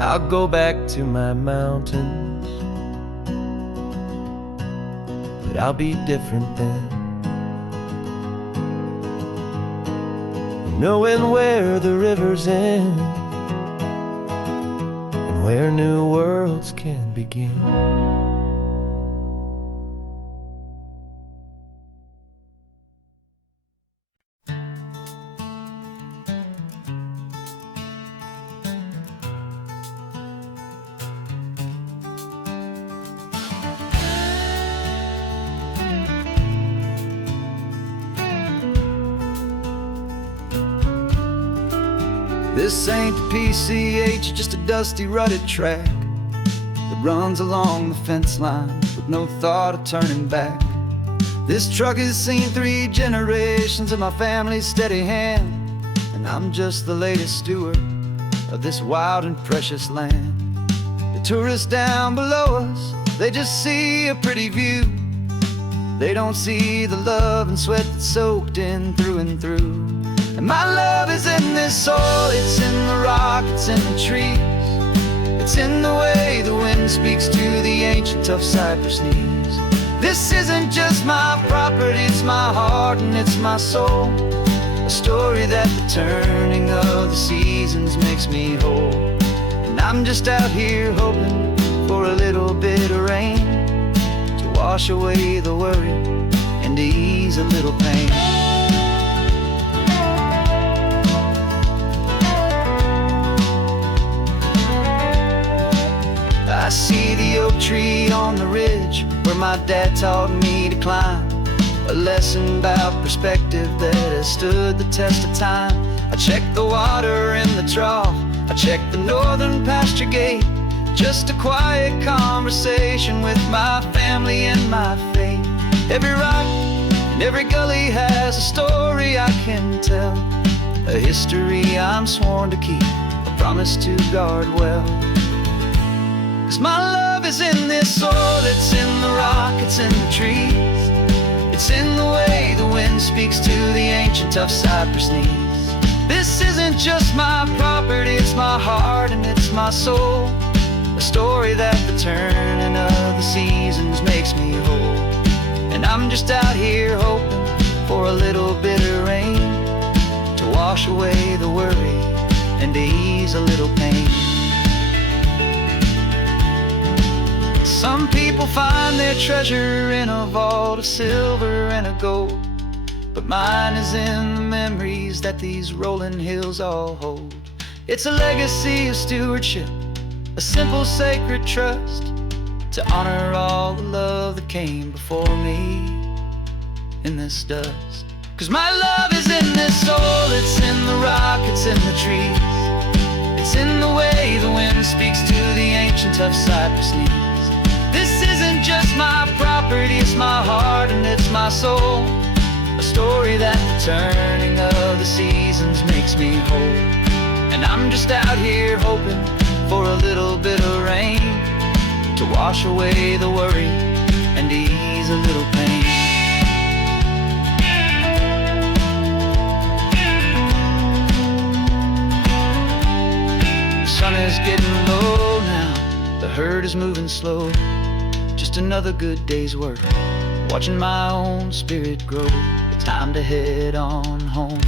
I'll go back to my mountains, but I'll be different then, knowing where the rivers end and where new worlds can begin. This ain't the PCH, just a dusty, rutted track that runs along the fence line with no thought of turning back. This truck has seen 3 generations of my family's steady hand, and I'm just the latest steward of this wild and precious land. The tourists down below us, they just see a pretty view. They don't see the love and sweat that's soaked in through and through. And my love is in this soil, it's in the rock, it's in the trees. It's in the way the wind speaks to the ancient tough cypress knees. This isn't just my property, it's my heart and it's my soul. A story that the turning of the seasons makes me whole. And I'm just out here hoping for a little bit of rain to wash away the worry and ease a little pain. I see the oak tree on the ridge where my dad taught me to climb. A lesson about perspective that has stood the test of time. I check the water in the trough, I check the northern pasture gate. Just a quiet conversation with my family and my faith. Every rock and every gully has a story I can tell, a history I'm sworn to keep, a promise to guard well. 'Cause my love is in this soil, it's in the rock, it's in the trees. It's in the way the wind speaks to the ancient tough cypress knees. This isn't just my property, it's my heart and it's my soul. A story that the turning of the seasons makes me whole. And I'm just out here hoping for a little bit of rain to wash away the worry and to ease a little pain. Some people find their treasure in a vault of silver and of gold, but mine is in the memories that these rolling hills all hold. It's a legacy of stewardship, a simple sacred trust, to honor all the love that came before me in this dust. 'Cause my love is in this soul, it's in the rock, it's in the trees. It's in the way the wind speaks to the ancient tough cypress knees. This isn't just my property, it's my heart and it's my soul. A story that the turning of the seasons makes me whole. And I'm just out here hoping for a little bit of rain to wash away the worry and ease a little pain. The sun is getting low now, the herd is moving slow. Just another good day's work, watching my own spirit grow. Time to head on home.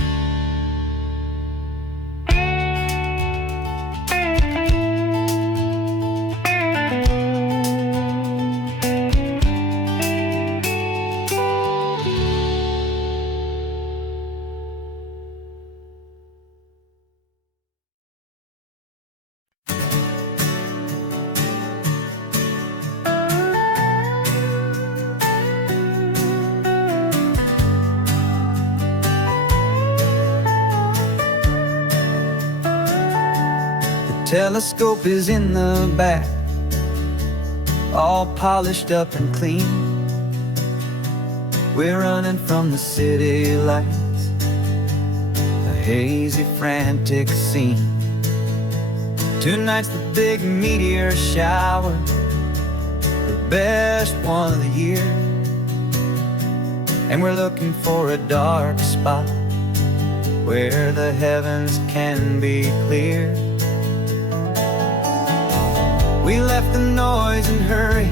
Telescope is in the back, all polished up and clean. We're running from the city lights, a hazy, frantic scene. Tonight's the big meteor shower, the best one of the year. And we're looking for a dark spot where the heavens can be clear. We left the noise and hurry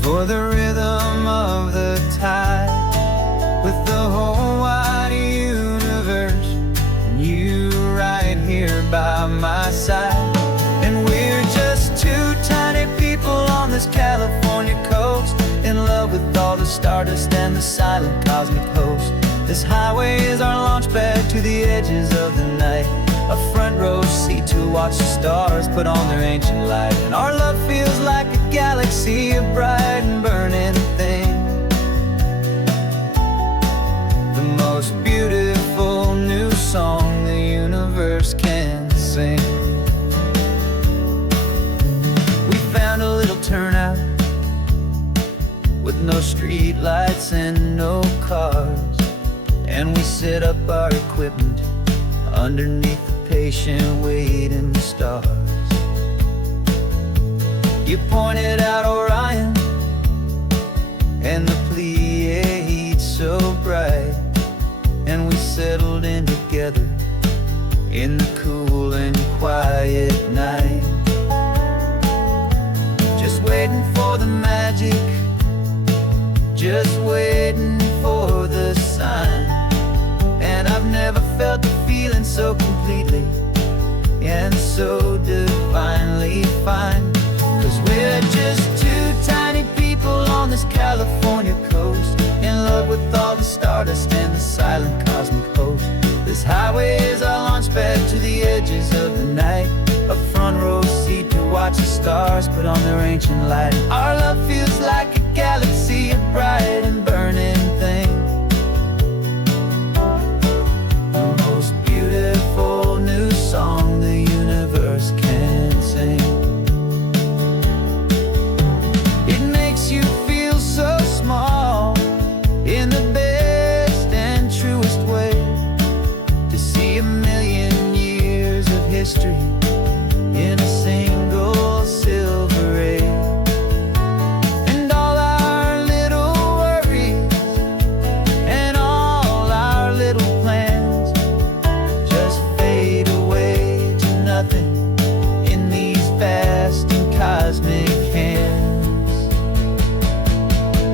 for the rhythm of the tide, with the whole wide universe and you right here by my side. And we're just two tiny people on this California coast, in love with all the stardust and the silent cosmic host. This highway is our launch pad to the edges of the night, a front row seat to watch the stars put on their ancient light. And our love feels like a galaxy, a bright and burning thing, the most beautiful new song the universe can sing. We found a little turnout with no street lights and no cars, and we set up our equipment underneath the patient waiting stars. You pointed out Orion and the Pleiades so bright, and we settled in together in the cool and quiet night, just waiting for the magic, just waiting for the sign. And I've never felt the feeling so completely and so divinely fine. 'Cause we're just two tiny people on this California coast, in love with all the stardust and the silent cosmic host. This highway is our launch pad to the edges of the night, a front row seat to watch the stars put on their ancient light. Our love feels like a galaxy of bright and burning things. The most beautiful new song the universe can sing. It makes you feel so small in the best and truest way, to see 1,000,000 years of history in a single silver ray. And all our little worries and all our little plans just fade away to nothing in these vast and cosmic hands.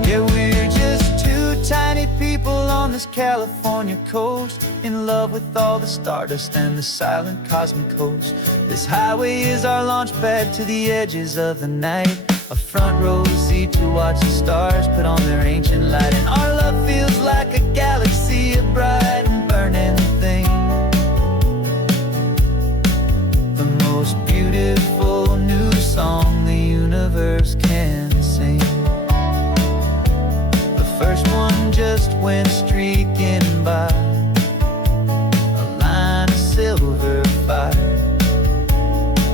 Yeah, we're just two tiny people on this California coast, in love with all the stardust and the silent cosmic host. This highway is our launch pad to the edges of the night, a front row seat to watch the stars put on their ancient light. And our love feels like a galaxy of bright and burning things. The most beautiful new song the universe can sing. The first one just went streaking by, silver fire.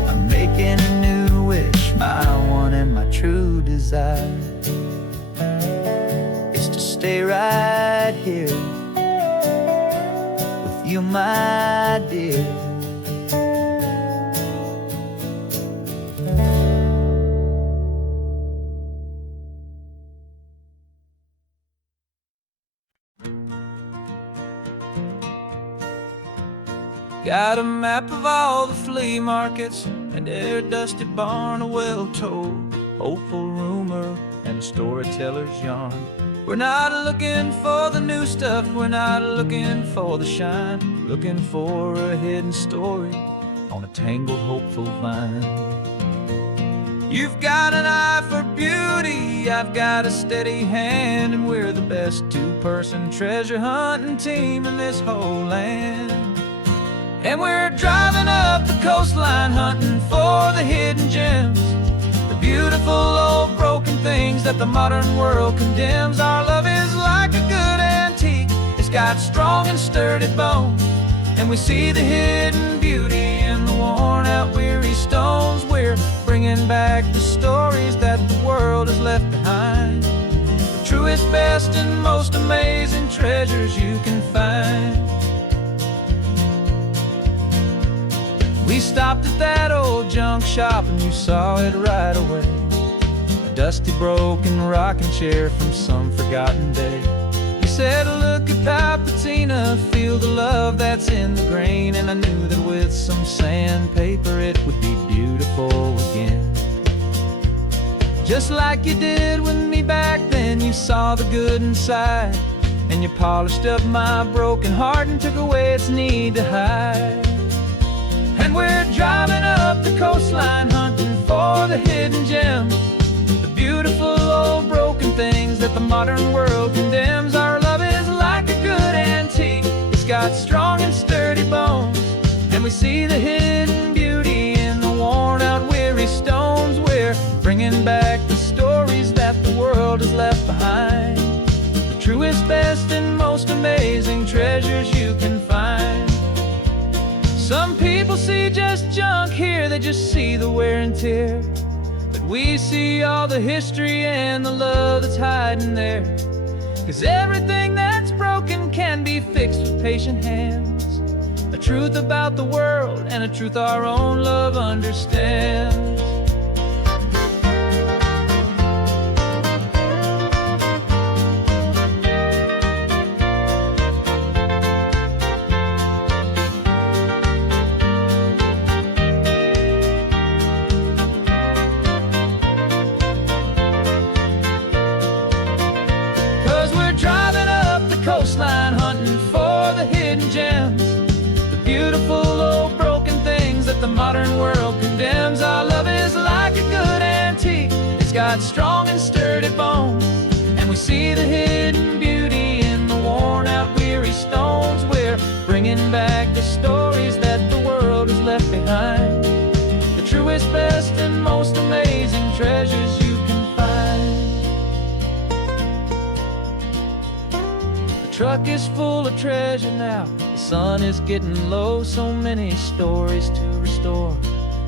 I'm making a new wish, my one and my true desire is to stay right here with you, my dear. Got a map of all the flea markets and their dusty barn, a well-told hopeful rumor and a storyteller's yarn. We're not looking for the new stuff, we're not looking for the shine, looking for a hidden story on a tangled hopeful vine. You've got an eye for beauty, I've got a steady hand, and we're the best two-person treasure hunting team in this whole land. And we're driving up the coastline hunting for the hidden gems, the beautiful old broken things that the modern world condemns. Our love is like a good antique, it's got strong and sturdy bones, and we see the hidden beauty in the worn out weary stones. We're bringing back the stories that the world has left behind, the truest, best and most amazing treasures you can find. We stopped at that old junk shop and you saw it right away, a dusty broken rocking chair from some forgotten day. You said, look at that patina, feel the love that's in the grain, and I knew that with some sandpaper it would be beautiful again. Just like you did with me back then, you saw the good inside, and you polished up my broken heart and took away its need to hide. And we're driving up the coastline hunting for the hidden gems, the beautiful old broken things that the modern world condemns. Our love is like a good antique, it's got strong and sturdy bones, and we see the hidden beauty in the worn out weary stones. We're bringing back the stories that the world has left behind, the truest, best and most amazing treasures you can find. Some people see just junk here, they just see the wear and tear, but we see all the history and the love that's hiding there. 'Cause everything that's broken can be fixed with patient hands, a truth about the world and a truth our own love understands. 'Cause we're driving up the coastline hunting for the hidden gems, the beautiful old broken things that the modern world condemns. Our love is like a good antique, it's got strong and sturdy bones, and we see the hidden beauty in the worn out weary stones. We're bringing back the stories that the world has left behind, the truest, best and truck is full of treasure now. The sun is getting low, so many stories to restore,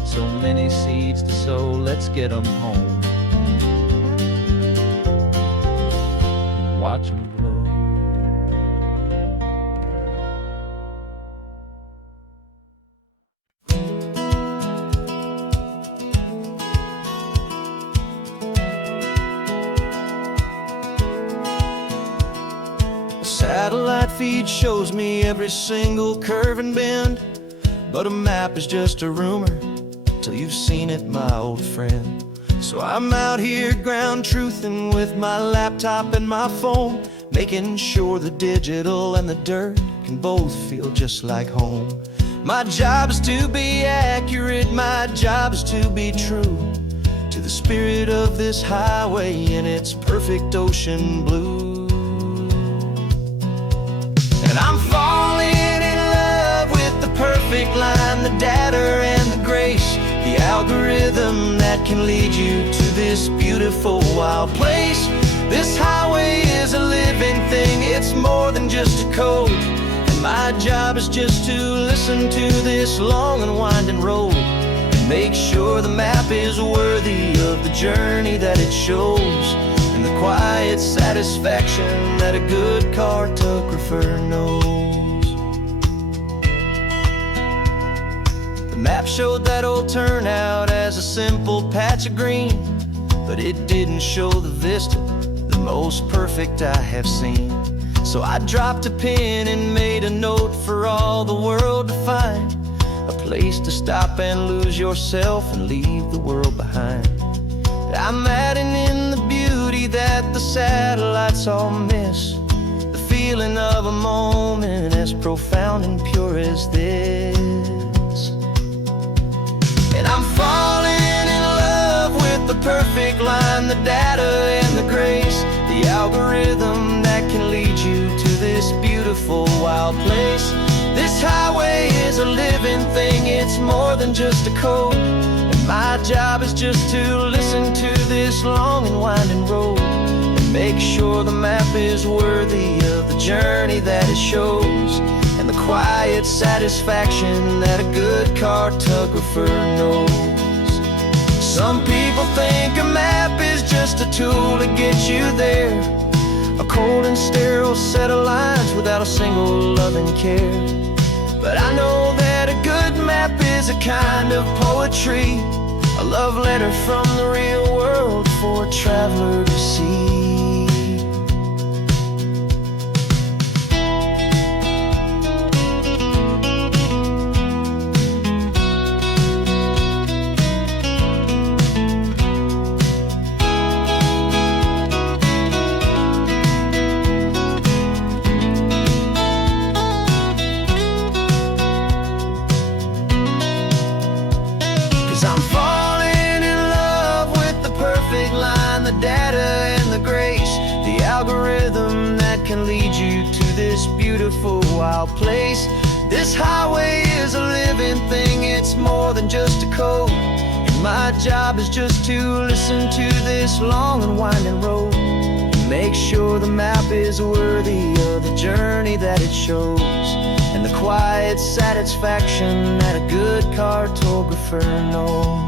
so many seeds to sow. Let's get 'em home. Watch 'em blow. Satellite feed shows me every single curve and bend, but a map is just a rumor till you've seen it, my old friend. So I'm out here ground truthing with my laptop and my phone, making sure the digital and the dirt can both feel just like home. My job is to be accurate, my job is to be true to the spirit of this highway in its perfect ocean blue. And I'm falling in love with the perfect line, the data and the grace, the algorithm that can lead you to this beautiful wild place. This highway is a living thing, it's more than just a code. And my job is just to listen to this long and winding road and make sure the map is worthy of the journey that it shows, and the quiet satisfaction that a good cartographer knows. The map showed that old turnout as a simple patch of green, but it didn't show the vista, the most perfect I have seen. So I dropped a pin and made a note for all the world to find, a place to stop and lose yourself and leave the world behind. I'm adding in the beauty that the satellites all miss, the feeling of a moment as profound and pure as this. And I'm falling in love with the perfect line, the data and the grace, the algorithm that can lead you to this beautiful wild place. This highway is a living thing, it's more than just a code. My job is just to listen to this long and winding road and make sure the map is worthy of the journey that it shows, and the quiet satisfaction that a good cartographer knows. Some people think a map is just a tool to get you there, a cold and sterile set of lines without a single loving care. But I know that a good map is a kind of poetry, a love letter from the real world for a traveler to see. 'Cause I'm falling in love with the perfect line, the data and the grace, the algorithm that can lead you to this beautiful wild place. This highway is a living thing, it's more than just a code. And my job is just to listen to this long and winding road and make sure the map is worthy of the journey that it shows, and the quiet satisfaction that a good cartographer knows.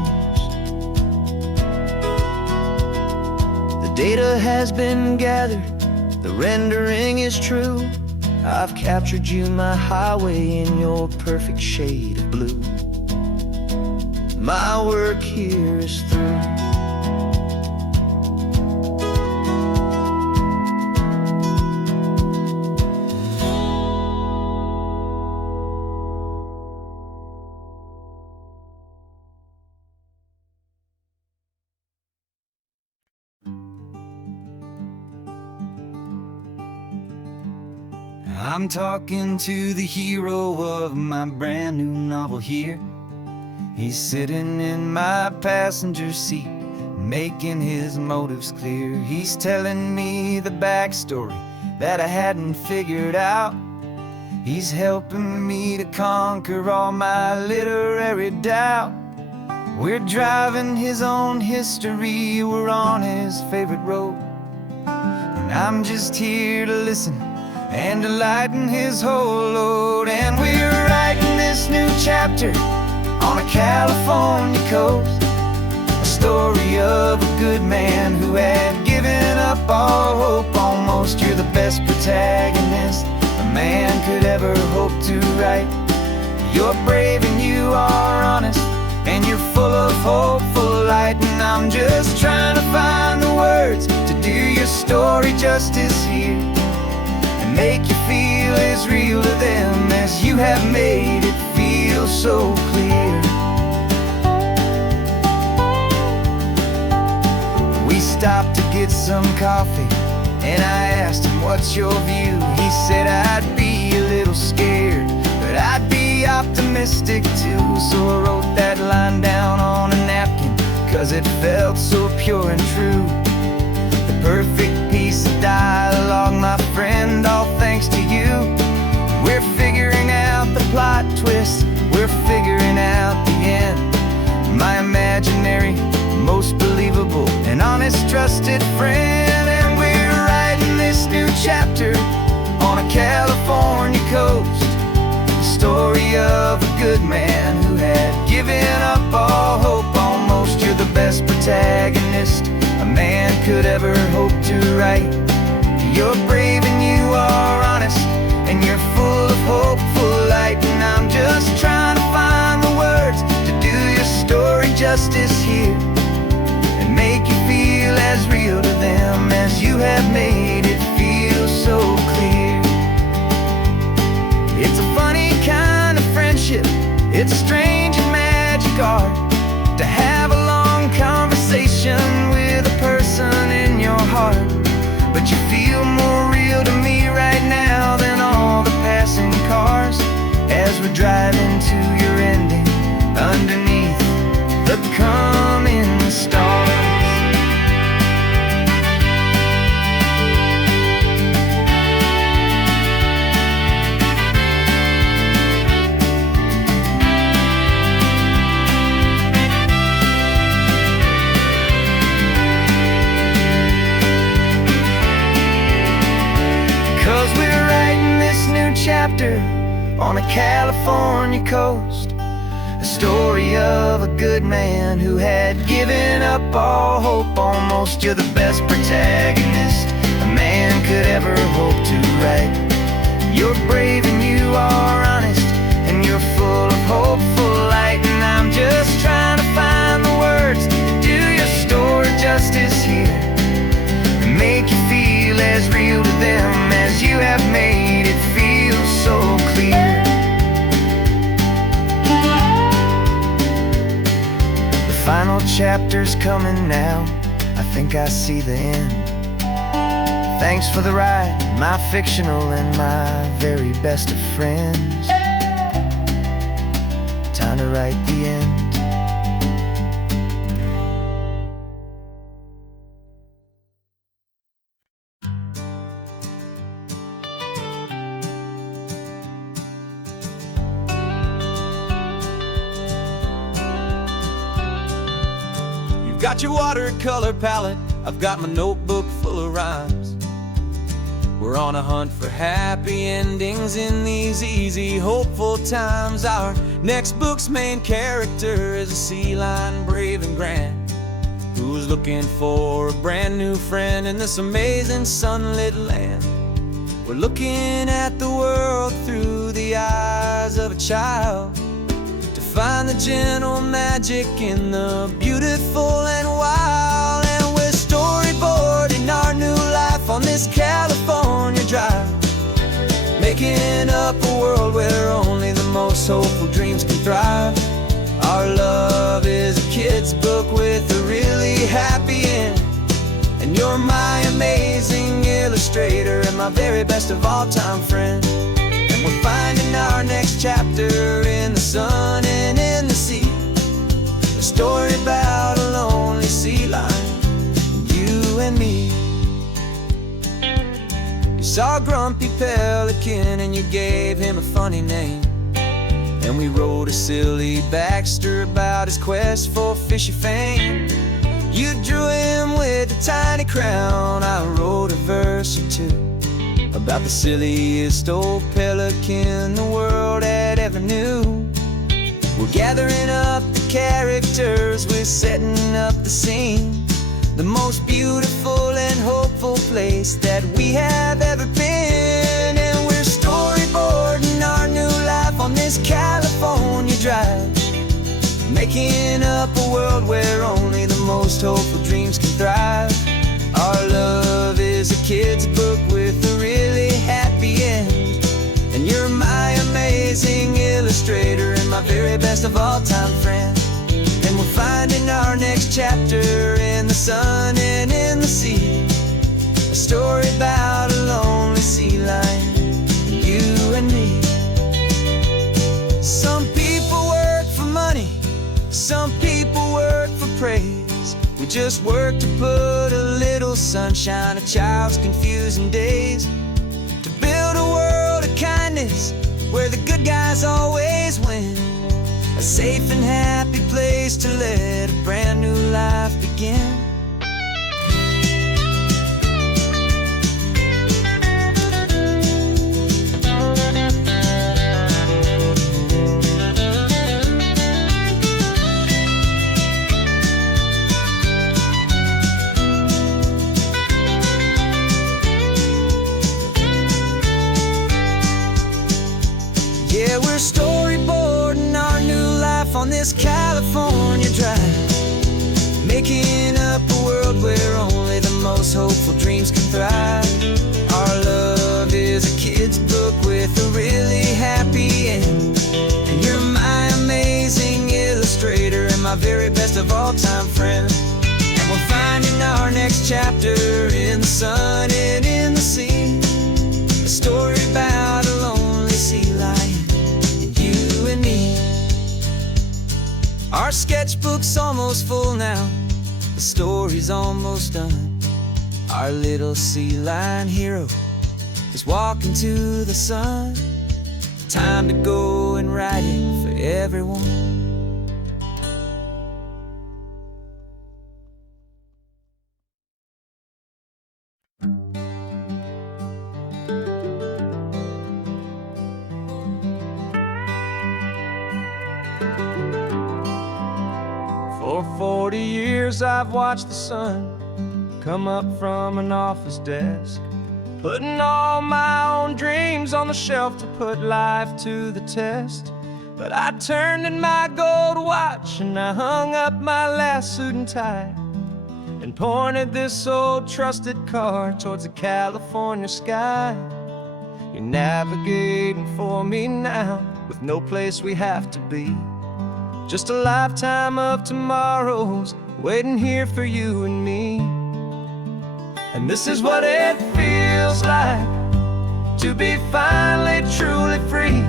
The data has been gathered, the rendering is true. I've captured you, my highway, in your perfect shade of blue. My work here is through. I'm talking to the hero of my brand new novel here. He's sitting in my passenger seat, making his motives clear. He's telling me the backstory that I hadn't figured out. He's helping me to conquer all my literary doubt. We're driving his own history, we're on his favorite road, and I'm just here to listen and to lighten his whole load. And we're writing this new chapter on a California coast, a story of a good man who had given up all hope almost. You're the best protagonist a man could ever hope to write. You're brave and you are honest, and you're full of hopeful light. And I'm just trying to find the words to do your story justice here, and make you feel as real to them as you have made it feel so clear. We stopped to get some coffee, and I asked him, what's your view? He said, I'd be a little scared, but I'd be optimistic too. So I wrote that line down on a napkin, 'cause it felt so pure and true. The perfect piece of dialogue, my friend, all thanks to you. We're figuring out the plot twist, we're figuring out the end. My imaginary, most believable and honest trusted friend. And we're writing this new chapter on a California coast, the story of a good man who had given up all hope almost. You're the best protagonist a man could ever hope to write. You're brave and you are honest, and you're full of hopeful light. And I'm just trying to find the words to do your story justice here, and make you feel as real to them as you have made it feel so clear. It's a funny kind of friendship, it's a strange and magic art to have a long conversation with a person in your heart. But you feel more real to me right now than all the passing cars, as we're driving to your ending underneath the coming stars. 'Cause we're writing this new chapter on a California coast, a story of a good man who had given up all hope almost. You're the best protagonist a man could ever hope to write. You're brave and you are honest, and you're full of hopeful light. And I'm just trying to find the words to do your story justice here, and make you feel as real to them as you have made it feel so clear. The final chapter's coming now, I think I see the end. Thanks for the ride, my fictional and my very best of friends. Time to write the end. Got your watercolor palette, I've got my notebook full of rhymes. We're on a hunt for happy endings in these easy, hopeful times. Our next book's main character is a sea lion, brave and grand, who's looking for a brand new friend in this amazing sunlit land. We're looking at the world through the eyes of a child, find the gentle magic in the beautiful and wild. And we're storyboarding our new life on this California drive, making up a world where only the most hopeful dreams can thrive. Our love is a kid's book with a really happy end, and you're my amazing illustrator and my very best of all time friend. We're finding our next chapter in the sun and in the sea, a story about a lonely sea lion, you and me. You saw a grumpy pelican and you gave him a funny name, and we wrote a silly Baxter about his quest for fishy fame. You drew him with a tiny crown, I wrote a verse or two, about the silliest old pelican the world had ever knew. We're gathering up the characters, we're setting up the scene, the most beautiful and hopeful place that we have ever been. And we're storyboarding our new life on this California drive, making up a world where only the most hopeful dreams can thrive. Our love is a kid's book with a really happy end, and you're my amazing illustrator and my very best of all time friend. And we're finding our next chapter in the sun and in the sea, a story about a lonely sea lion, you and me. Some people work for money, some people work for praise. We just work to put a little sunshine in a child's confusing days, to build a world of kindness where the good guys always win, a safe and happy place to let a brand new life begin. Yeah, we're storyboarding our new life on this California drive, making up a world where only the most hopeful dreams can thrive. Our love is a kid's book with a really happy end, and you're my amazing illustrator and my very best of all time friend. And we're finding our next chapter in the sun and in the sea, a story about a lonely sea lion, you and me. Our sketchbook's almost full now, the story's almost done. Our little sea lion hero is walking to the sun. Time to go and write it for everyone. For 40 years I've watched the sun come up from an office desk, putting all my own dreams on the shelf to put life to the test. But I turned in my gold watch and I hung up my last suit and tie, and pointed this old trusted car towards the California sky. You're navigating for me now with no place we have to be, just a lifetime of tomorrows waiting here for you and me. And this is what it feels like to be finally truly free,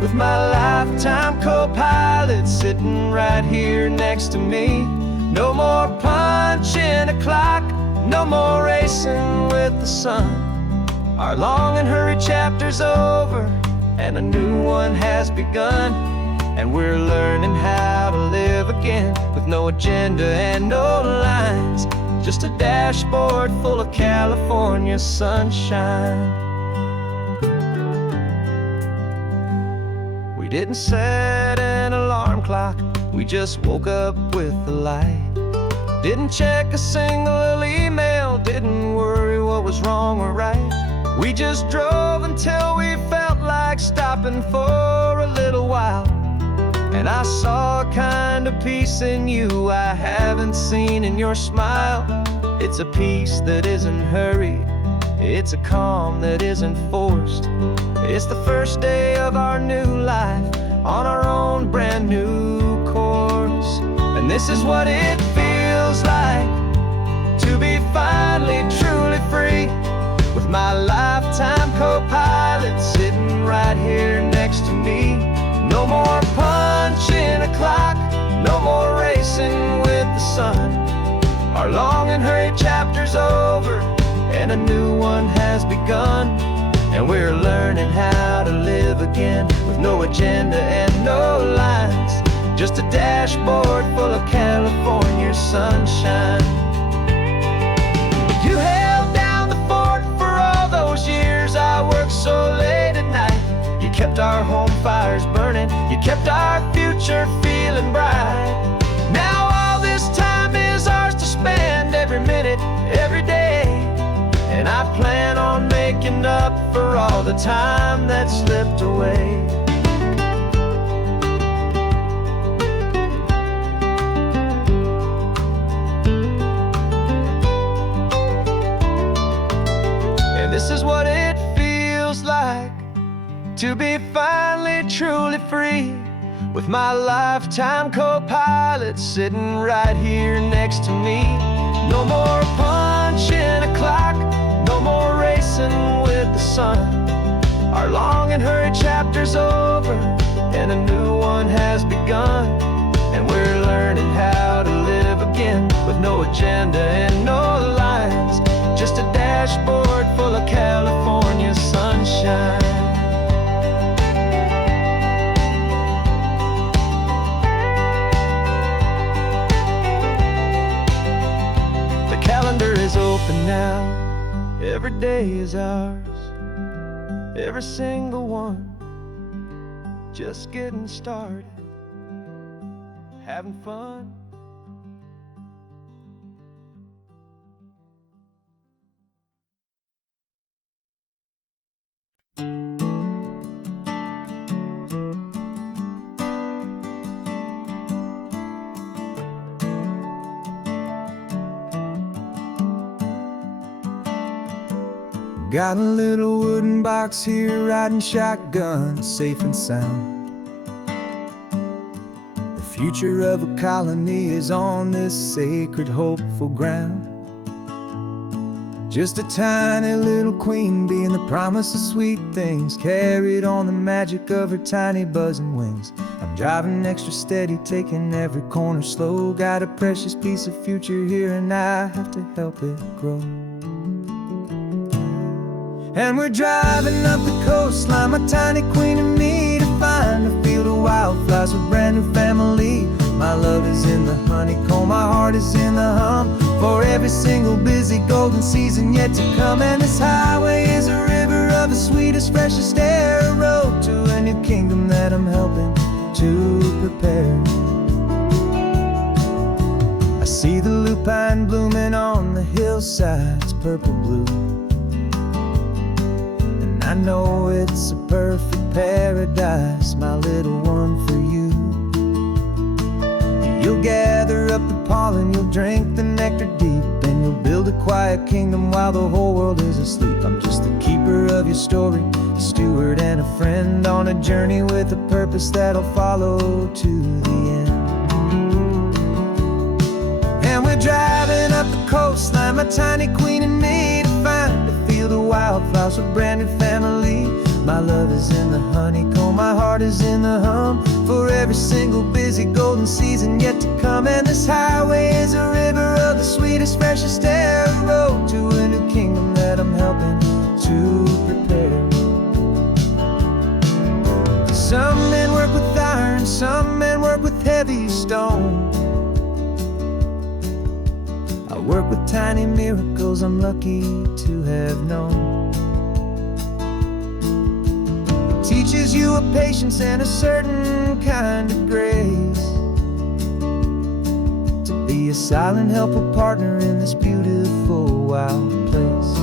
with my lifetime co-pilot sitting right here next to me. No more punching a clock, no more racing with the sun. Our long and hurried chapter's over and a new one has begun, and we're learning how to live again with no agenda and no lines, just a dashboard full of California sunshine. We didn't set an alarm clock, we just woke up with the light. Didn't check a single email, didn't worry what was wrong or right. We just drove until we felt like stopping for a little while. And I saw a kind of peace in you I haven't seen in your smile. It's a peace that isn't hurried, it's a calm that isn't forced. It's the first day of our new life on our own brand new course. And this is what it feels like to be finally truly free, with my lifetime co-pilot sitting right here next to me. No more punching a clock, no more racing with the sun. Our long and hurried chapter's over and a new one has begun, and we're learning how to live again with no agenda and no lines, just a dashboard full of California sunshine. You held down the fort for all those years morning. You kept our future feeling bright. Now all this time is ours to spend, every minute, every day. And I plan on making up for all the time that slipped away. And this is what it feels like to be finally truly free, with my lifetime co-pilot sitting right here next to me. No more punching a clock, no more racing with the sun. Our long and hurried chapter's over, and a new one has begun. And we're learning how to live again, with no agenda and no lines, just a dashboard full of California sunshine. Calendar is open now, every day is ours, every single one, just getting started, having fun. Got a little wooden box here, riding shotgun, safe and sound. The future of a colony is on this sacred, hopeful ground. Just a tiny little queen bee, and the promise of sweet things carried on the magic of her tiny buzzing wings. I'm driving extra steady, taking every corner slow. Got a precious piece of future here, and I have to help it grow. And we're driving up the coastline, my tiny queen and me, to find a field of wildflowers with brand new family. My love is in the honeycomb, my heart is in the hum, for every single busy golden season yet to come. And this highway is a river of the sweetest, freshest air, a road to a new kingdom that I'm helping to prepare. I see the lupine blooming on the hillsides, purple blue. I know it's a perfect paradise, my little one, for you. You'll gather up the pollen, you'll drink the nectar deep, and you'll build a quiet kingdom while the whole world is asleep. I'm just the keeper of your story, a steward and a friend, on a journey with a purpose that'll follow to the end. And we're driving up the coastline, my tiny queen and me, to find a field of wildflowers with brand new family. My love is in the honeycomb, my heart is in the hum, for every single busy golden season yet to come. And this highway is a river of the sweetest, freshest air, a road to a new kingdom that I'm helping to prepare. Some men work with iron, some men work with heavy stone. I work with tiny miracles I'm lucky to have known. It teaches you a patience and a certain kind of grace, to be a silent, helpful partner in this beautiful, wild place.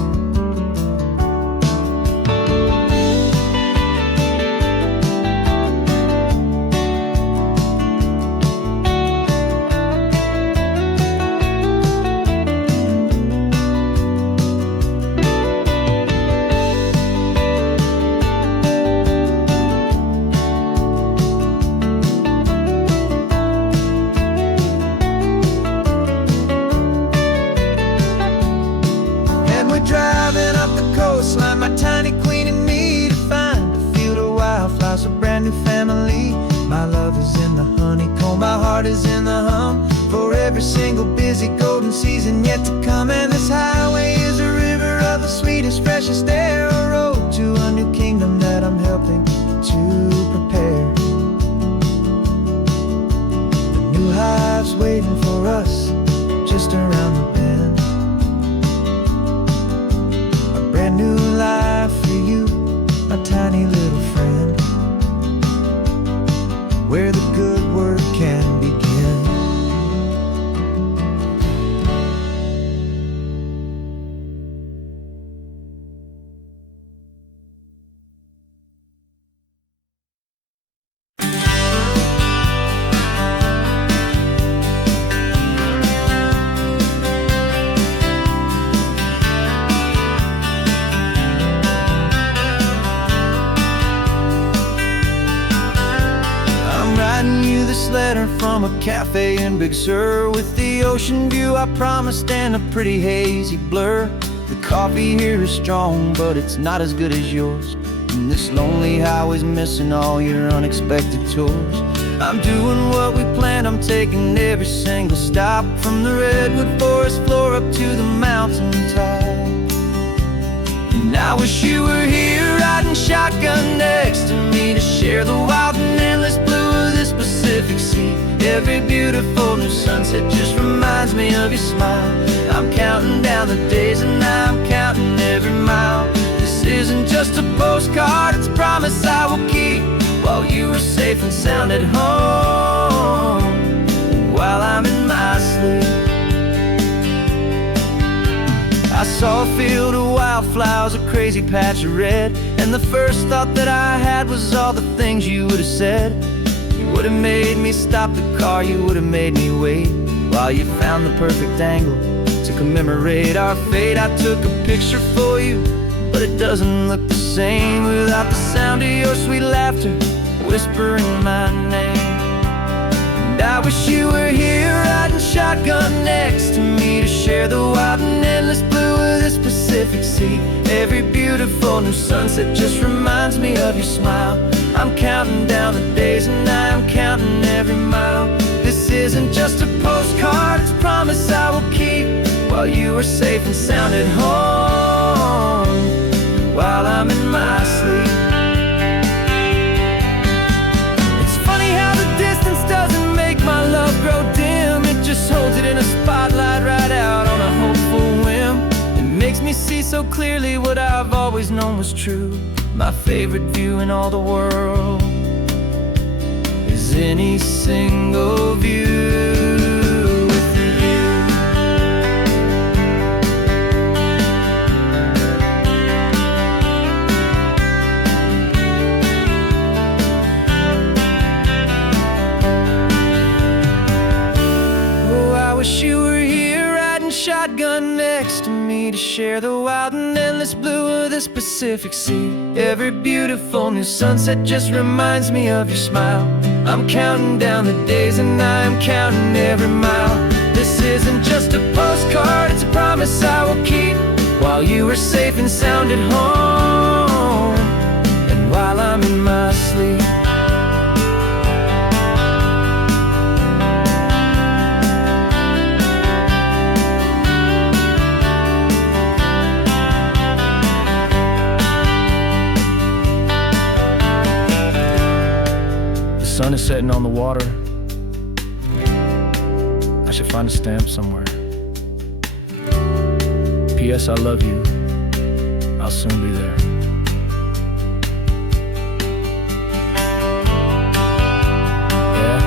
Driving up the coastline, my tiny queen and me, to find a field of wildflowers, a brand new family. My love is in the honeycomb, my heart is in the hum, for every single busy golden season yet to come. And this highway is a river of the sweetest, freshest air, a road to a new kingdom that I'm helping to prepare. The new hive's waiting for us just around the bend. Brand new life for you, my tiny little friend. this letter from a cafe in Big Sur, with the ocean view I promised and a pretty hazy blur. The coffee here is strong, but it's not as good as yours. And this lonely highway's missing all your unexpected tours. I'm doing what we planned, I'm taking every single stop, from the redwood forest floor up to the mountain top. And I wish you were here riding shotgun next to me, to share the wild and endless blue of this Pacific Sea. Every beautiful new sunset just reminds me of your smile. I'm counting down the days and I'm counting every mile. This isn't just a postcard, it's a promise I will keep, while you are safe and sound at home, while I'm in my sleep. I saw a field of wildflowers, a crazy patch of red, and the first thought that I had was all the things you would have said. You would have made me stop the car, you would have made me wait, while you found the perfect angle to commemorate our fate. I took a picture for you, but it doesn't look the same without the sound of your sweet laughter whispering my name. And I wish you were here riding shotgun next to me, to share the wild and endless blue of this Pacific Sea. Every beautiful new sunset just reminds me of your smile. I'm counting down the days and I'm counting every mile. This isn't just a postcard, it's a promise I will keep, while you are safe and sound at home, while I'm in my sleep. It's funny how the distance doesn't make my love grow dim. It just holds it in a spotlight right out on a hopeful whim. It makes me see so clearly what I've always known was true. My favorite view in all the world is any single view. Wish you were here riding shotgun next to me, to share the wild and endless blue of this Pacific Sea. Every beautiful new sunset just reminds me of your smile. I'm counting down the days and I'm counting every mile. This isn't just a postcard, it's a promise I will keep, while you are safe and sound at home, and while I'm in my sleep. The sun is setting on the water. I should find a stamp somewhere. P.S. I love you. I'll soon be there. Yeah?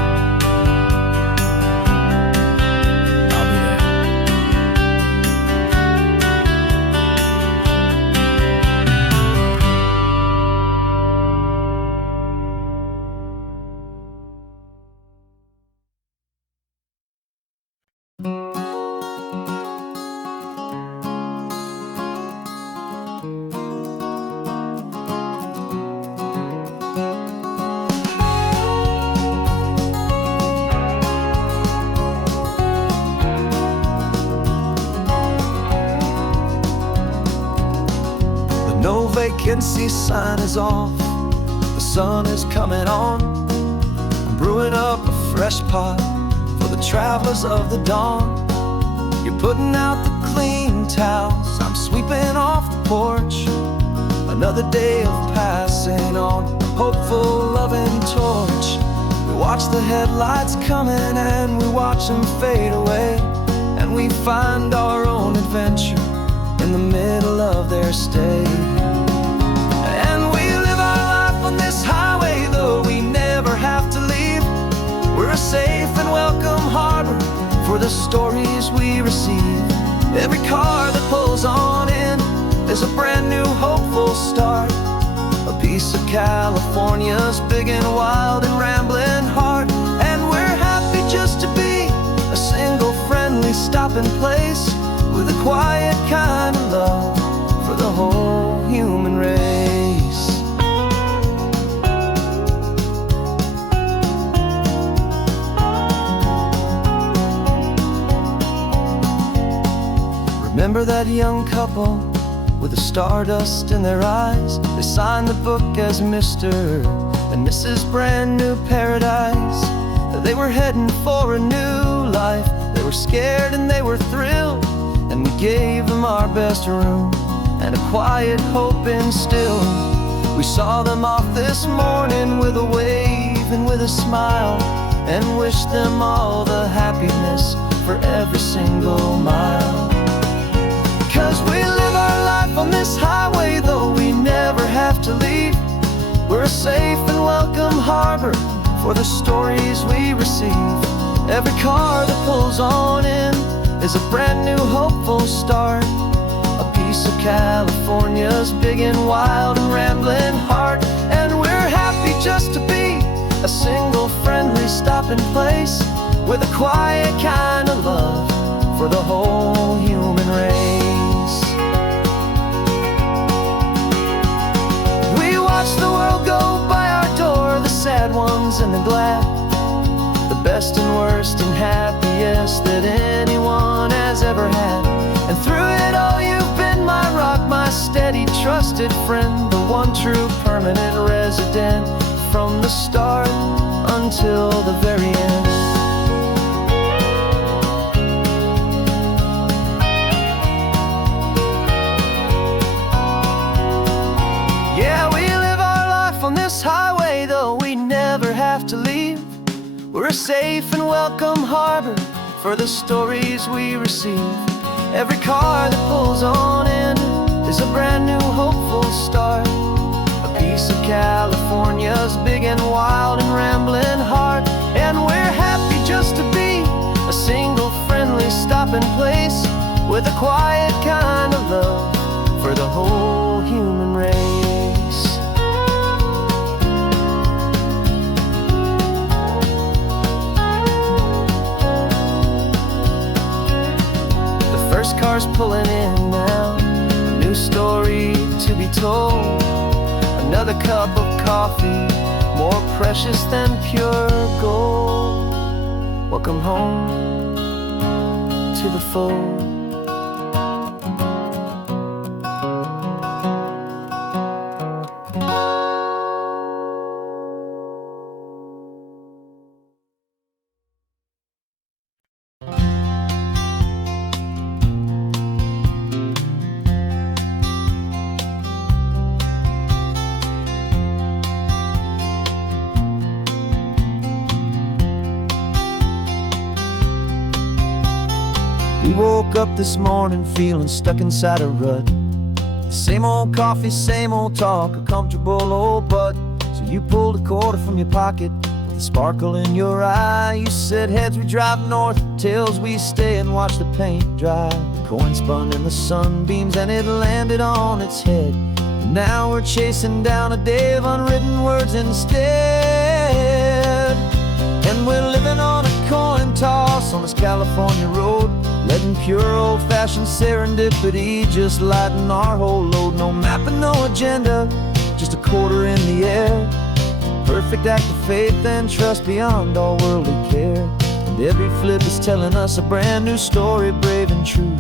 I'll be there. No vacancy sign is off, the sun is coming on. I'm brewing up a fresh pot for the travelers of the dawn. You're putting out the clean towels, I'm sweeping off the porch. Another day of passing on, a hopeful loving torch. We watch the headlights coming and we watch them fade away, and we find our own adventure in the middle of their stay. And we live our life on this highway, though we never have to leave. We're a safe and welcome harbor for the stories we receive. Every car that pulls on in is a brand new hopeful start, a piece of California's big and wild and rambling heart. And we're happy just to be a single friendly stopping place, with a quiet kind of love for the whole human race. remember that young couple with the stardust in their eyes. They signed the book as Mr. and Mrs. Brand New Paradise. They were heading for a new life. They were scared and they were thrilled, and we gave them our best room and a quiet hope instilled. We saw them off this morning with a wave and with a smile, and wished them all the happiness for every single mile. 'Cause we live our life on this highway, though we never have to leave. We're a safe and welcome harbor for the stories we receive. Every car that pulls on in is a brand new hopeful start, a piece of California's big and wild and rambling heart. And we're happy just to be a single friendly stopping place, with a quiet kind of love for the whole human race. We watch the world go by our door, the sad ones and the glad, the best and worst and happiest that anyone has ever had. And through it all you've been my rock, my steady trusted friend, the one true permanent resident, from the start until the very end. Yeah, we live our life on this highway, though we never have to leave. We're a safe and welcome harbor for the stories we receive. Every car that pulls on in is a brand new hopeful start, a piece of California's big and wild and rambling heart. And we're happy just to be a single friendly stopping place, with a quiet kind of love for the whole human race. First car's pulling in now, a new story to be told. Another cup of coffee, more precious than pure gold. Welcome home to the fold. We woke up this morning feeling stuck inside a rut. Same old coffee, same old talk, a comfortable old butt. So you pulled a quarter from your pocket with a sparkle in your eye. You said, heads we drive north, tails we stay and watch the paint dry. The coin spun in the sunbeams and it landed on its head. And now we're chasing down a day of unwritten words instead. And we're living on a coin toss on this California road, letting pure old-fashioned serendipity just lighten our whole load. No map and no agenda, just a quarter in the air. Perfect act of faith and trust beyond all worldly care. And every flip is telling us a brand new story, brave and true.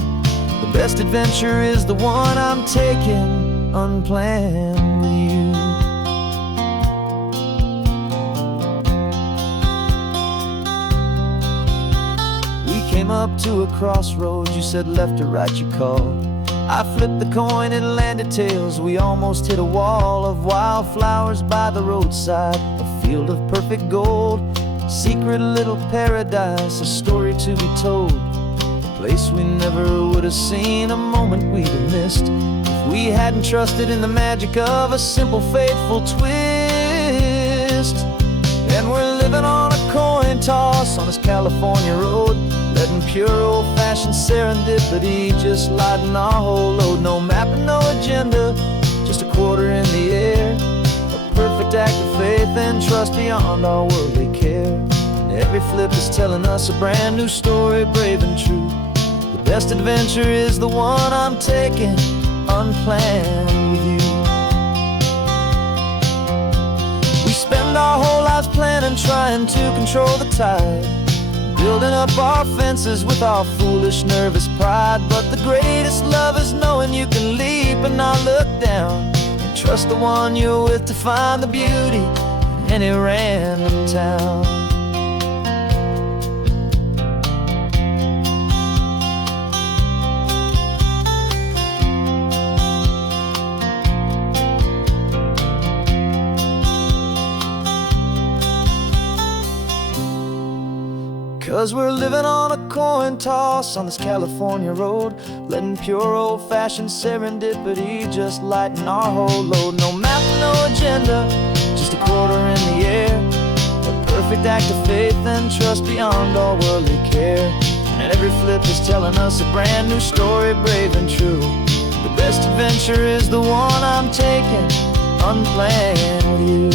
The best adventure is the one I'm taking unplanned with you. Came up to a crossroads, you said left or right you called. I flipped the coin, it landed tails. We almost hit a wall of wildflowers by the roadside, a field of perfect gold, secret little paradise, a story to be told. A place we never would have seen, a moment we'd have missed if we hadn't trusted in the magic of a simple faithful twist. And we're living on a coin toss on this California road, letting pure old-fashioned serendipity just lighten our whole load. No map and no agenda, just a quarter in the air. A perfect act of faith and trust beyond all worldly care. And every flip is telling us a brand new story, brave and true. The best adventure is the one I'm taking unplanned with you. We spend our whole lives planning, trying to control the tide, building up our fences with our foolish, nervous pride. But the greatest love is knowing you can leap and not look down, and trust the one you're with to find the beauty in any random town. 'Cause we're living on a coin toss on this California road, letting pure old-fashioned serendipity just lighten our whole load. No map, no agenda, just a quarter in the air, a perfect act of faith and trust beyond all worldly care. And every flip is telling us a brand new story, brave and true. The best adventure is the one I'm taking, unplanned with you.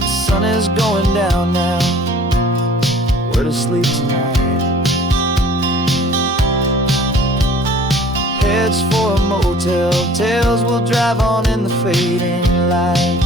The sun is going down now, we're to sleep tonight. Heads for a motel, tails will drive on in the fading light.